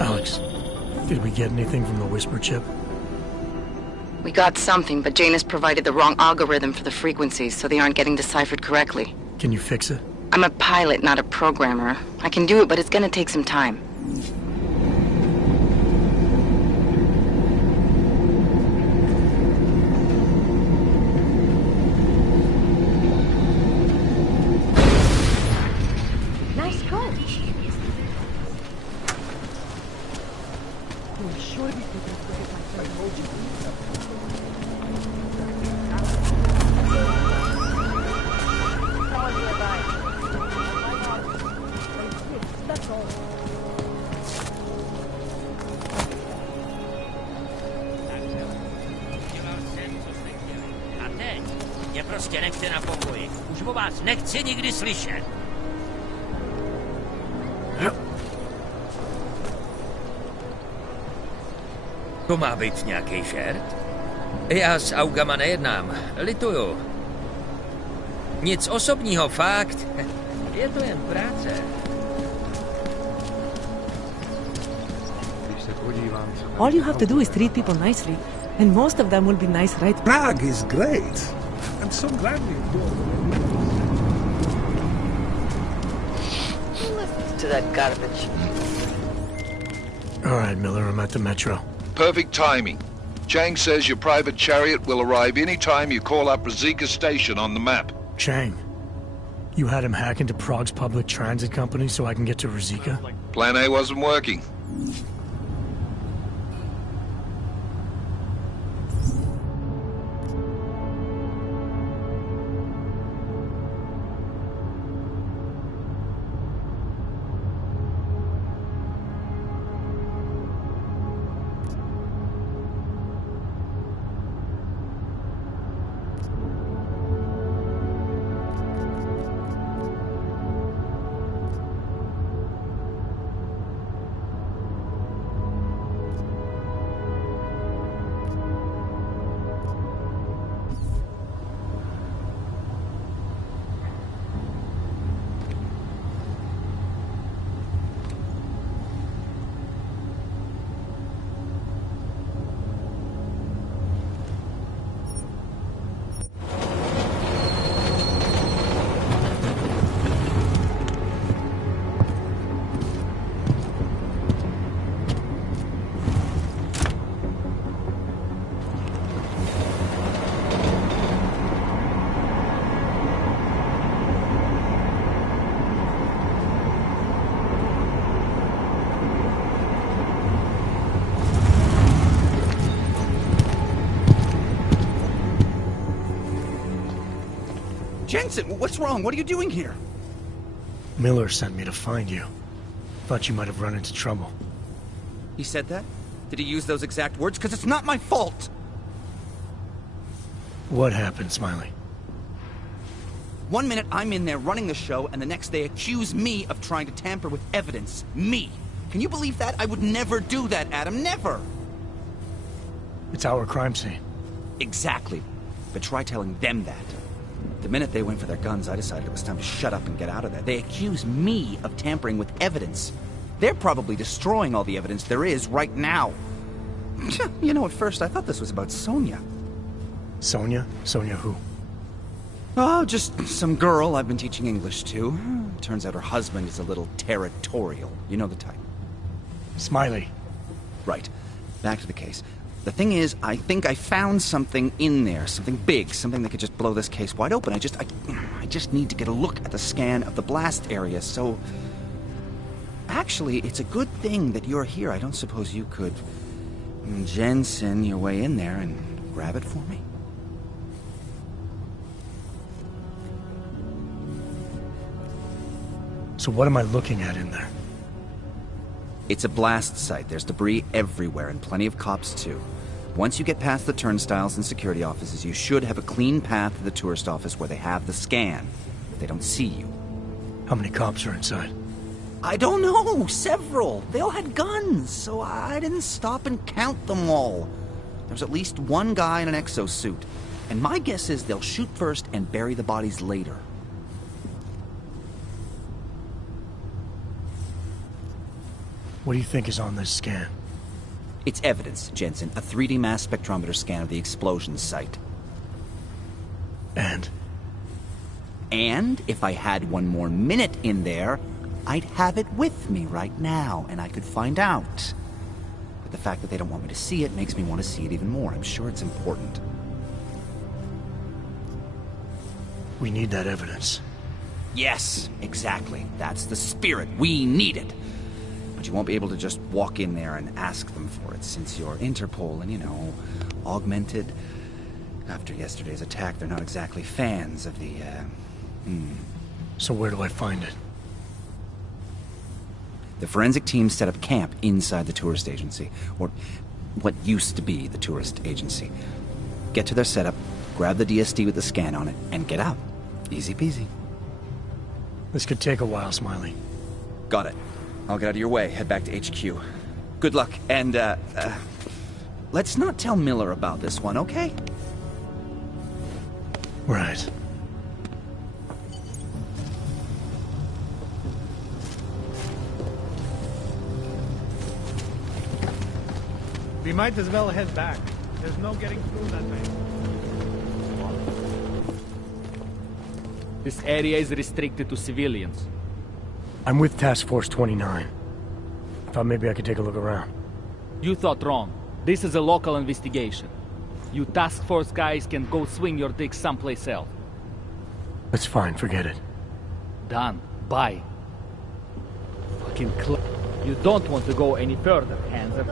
Alex, did we get anything from the Whisper chip? We got something, but Janus provided the wrong algorithm for the frequencies, so they aren't getting deciphered correctly. Can you fix it? I'm a pilot, not a programmer. I can do it, but it's gonna take some time. Nice code. A teď mě prostě nechte na pokoji. Už o vás nechci nikdy slyšet. To má být nějaký šert? Já s augama nejednám, lituju. Nic osobního, fakt. Je to jen práce. All you have to do is treat people nicely, and most of them will be nice, right? Prague is great. I'm so glad we To that garbage. All right, Miller, I'm at the metro. Perfect timing. Chang says your private chariot will arrive any time you call up Rizika Station on the map. Chang, you had him hack into Prague's public transit company so I can get to Rizika? Plan A wasn't working. Jensen, what's wrong? What are you doing here? Miller sent me to find you. Thought you might have run into trouble. He said that? Did he use those exact words? Because it's not my fault! What happened, Smiley? One minute I'm in there running the show, and the next they accuse me of trying to tamper with evidence. Me! Can you believe that? I would never do that, Adam. Never! It's our crime scene. Exactly. But try telling them that. The minute they went for their guns, I decided it was time to shut up and get out of there. They accuse me of tampering with evidence. They're probably destroying all the evidence there is right now. You know, at first I thought this was about Sonia. Sonia? Sonia who? Oh, just some girl I've been teaching English to. Turns out her husband is a little territorial. You know the type. Smiley. Right. Back to the case. The thing is, I think I found something in there. Something big. Something that could just blow this case wide open. I just need to get a look at the scan of the blast area, so... Actually, it's a good thing that you're here. I don't suppose you could... Jensen your way in there and grab it for me? So what am I looking at in there? It's a blast site. There's debris everywhere, and plenty of cops, too. Once you get past the turnstiles and security offices, you should have a clean path to the tourist office where they have the scan. They don't see you. How many cops are inside? I don't know. Several. They all had guns, so I didn't stop and count them all. There's at least one guy in an exosuit. And my guess is they'll shoot first and bury the bodies later. What do you think is on this scan? It's evidence, Jensen. A 3D mass spectrometer scan of the explosion site. And? And if I had one more minute in there, I'd have it with me right now, and I could find out. But the fact that they don't want me to see it makes me want to see it even more. I'm sure it's important. We need that evidence. Yes, exactly. That's the spirit. We need it. But you won't be able to just walk in there and ask them for it, since you're Interpol and, you know, augmented. After yesterday's attack, they're not exactly fans of the, So where do I find it? The forensic team set up camp inside the tourist agency, or what used to be the tourist agency. Get to their setup, grab the DSD with the scan on it, and get out. Easy peasy. This could take a while, Smiley. Got it. I'll get out of your way, head back to HQ. Good luck, and, let's not tell Miller about this one, okay? Right. We might as well head back. There's no getting through that way. This area is restricted to civilians. I'm with Task Force 29. Thought maybe I could take a look around. You thought wrong. This is a local investigation. You task force guys can go swing your dick someplace else. That's fine, forget it. Done. Bye. Fucking You don't want to go any further, Hanser.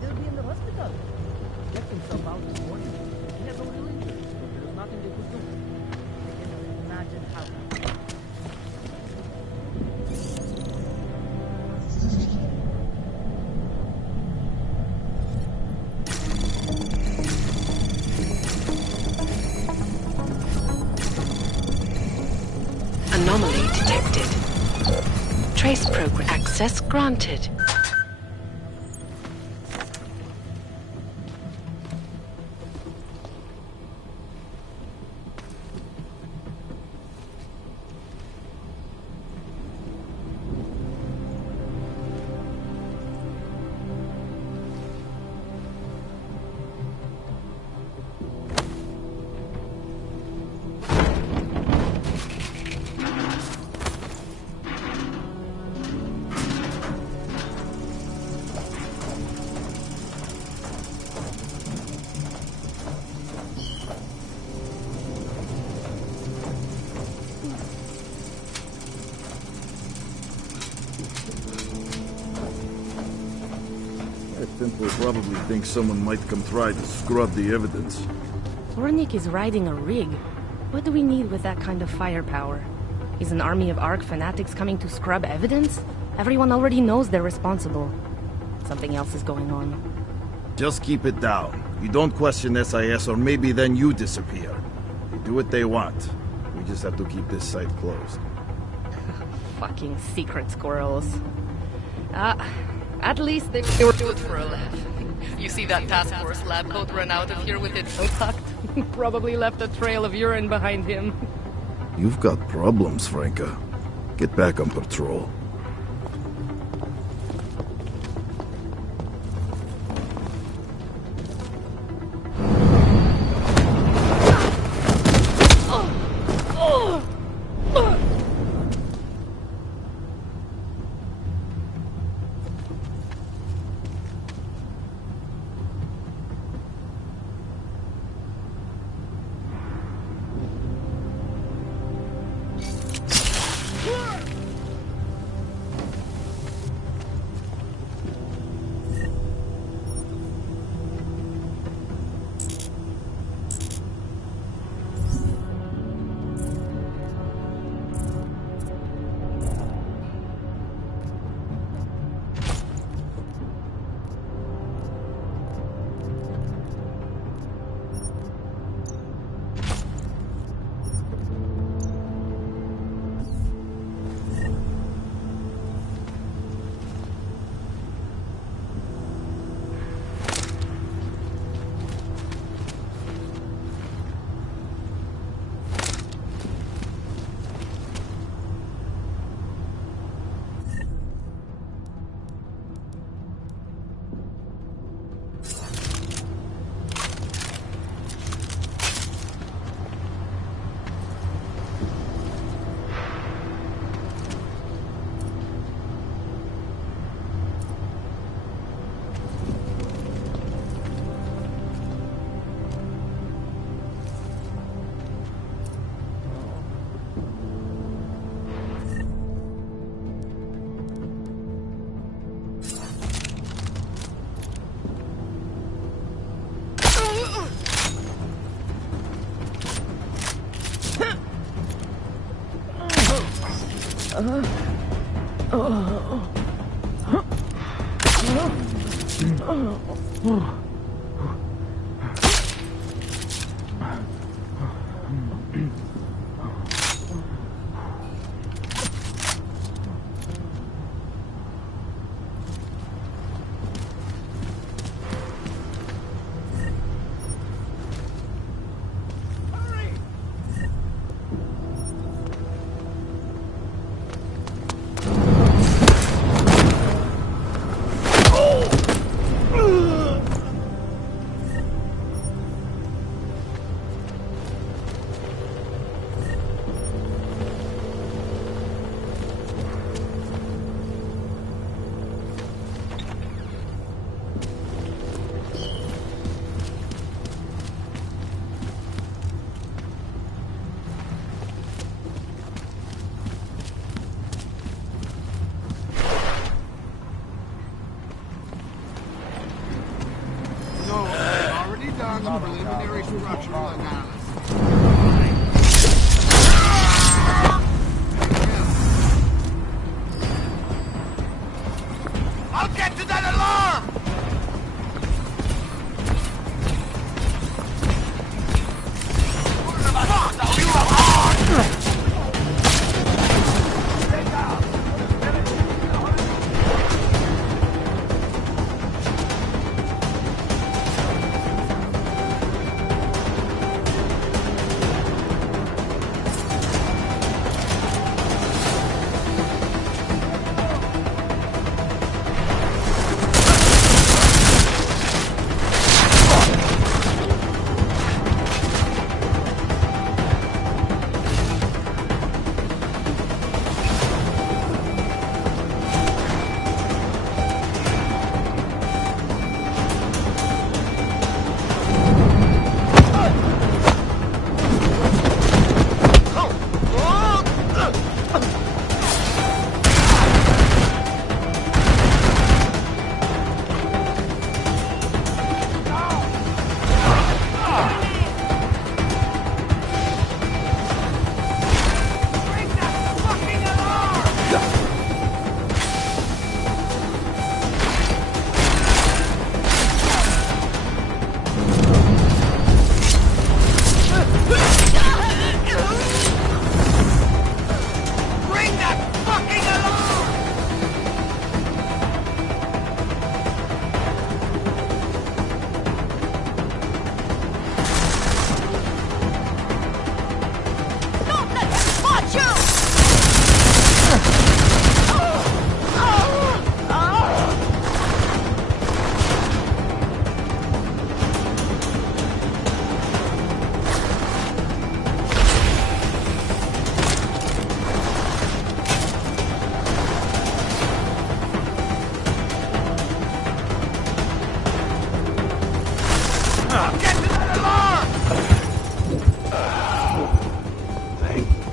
They'll be in the hospital. Checked himself out this morning. He had no real injuries, but there was nothing they could do. I can imagine how. Anomaly detected. Trace program access granted. Temple probably thinks someone might come try to scrub the evidence. Ornik is riding a rig. What do we need with that kind of firepower? Is an army of ARC fanatics coming to scrub evidence? Everyone already knows they're responsible. Something else is going on. Just keep it down. You don't question SIS or maybe then you disappear. Do what they want. We just have to keep this site closed. Fucking secret squirrels. At least they were good for a laugh. You see that task force lab coat run out of here with its tucked? Probably left a trail of urine behind him. You've got problems, Franca. Get back on patrol. Preliminary structural analysis. I'll get to that alarm! Fuck! You are on!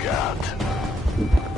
yet.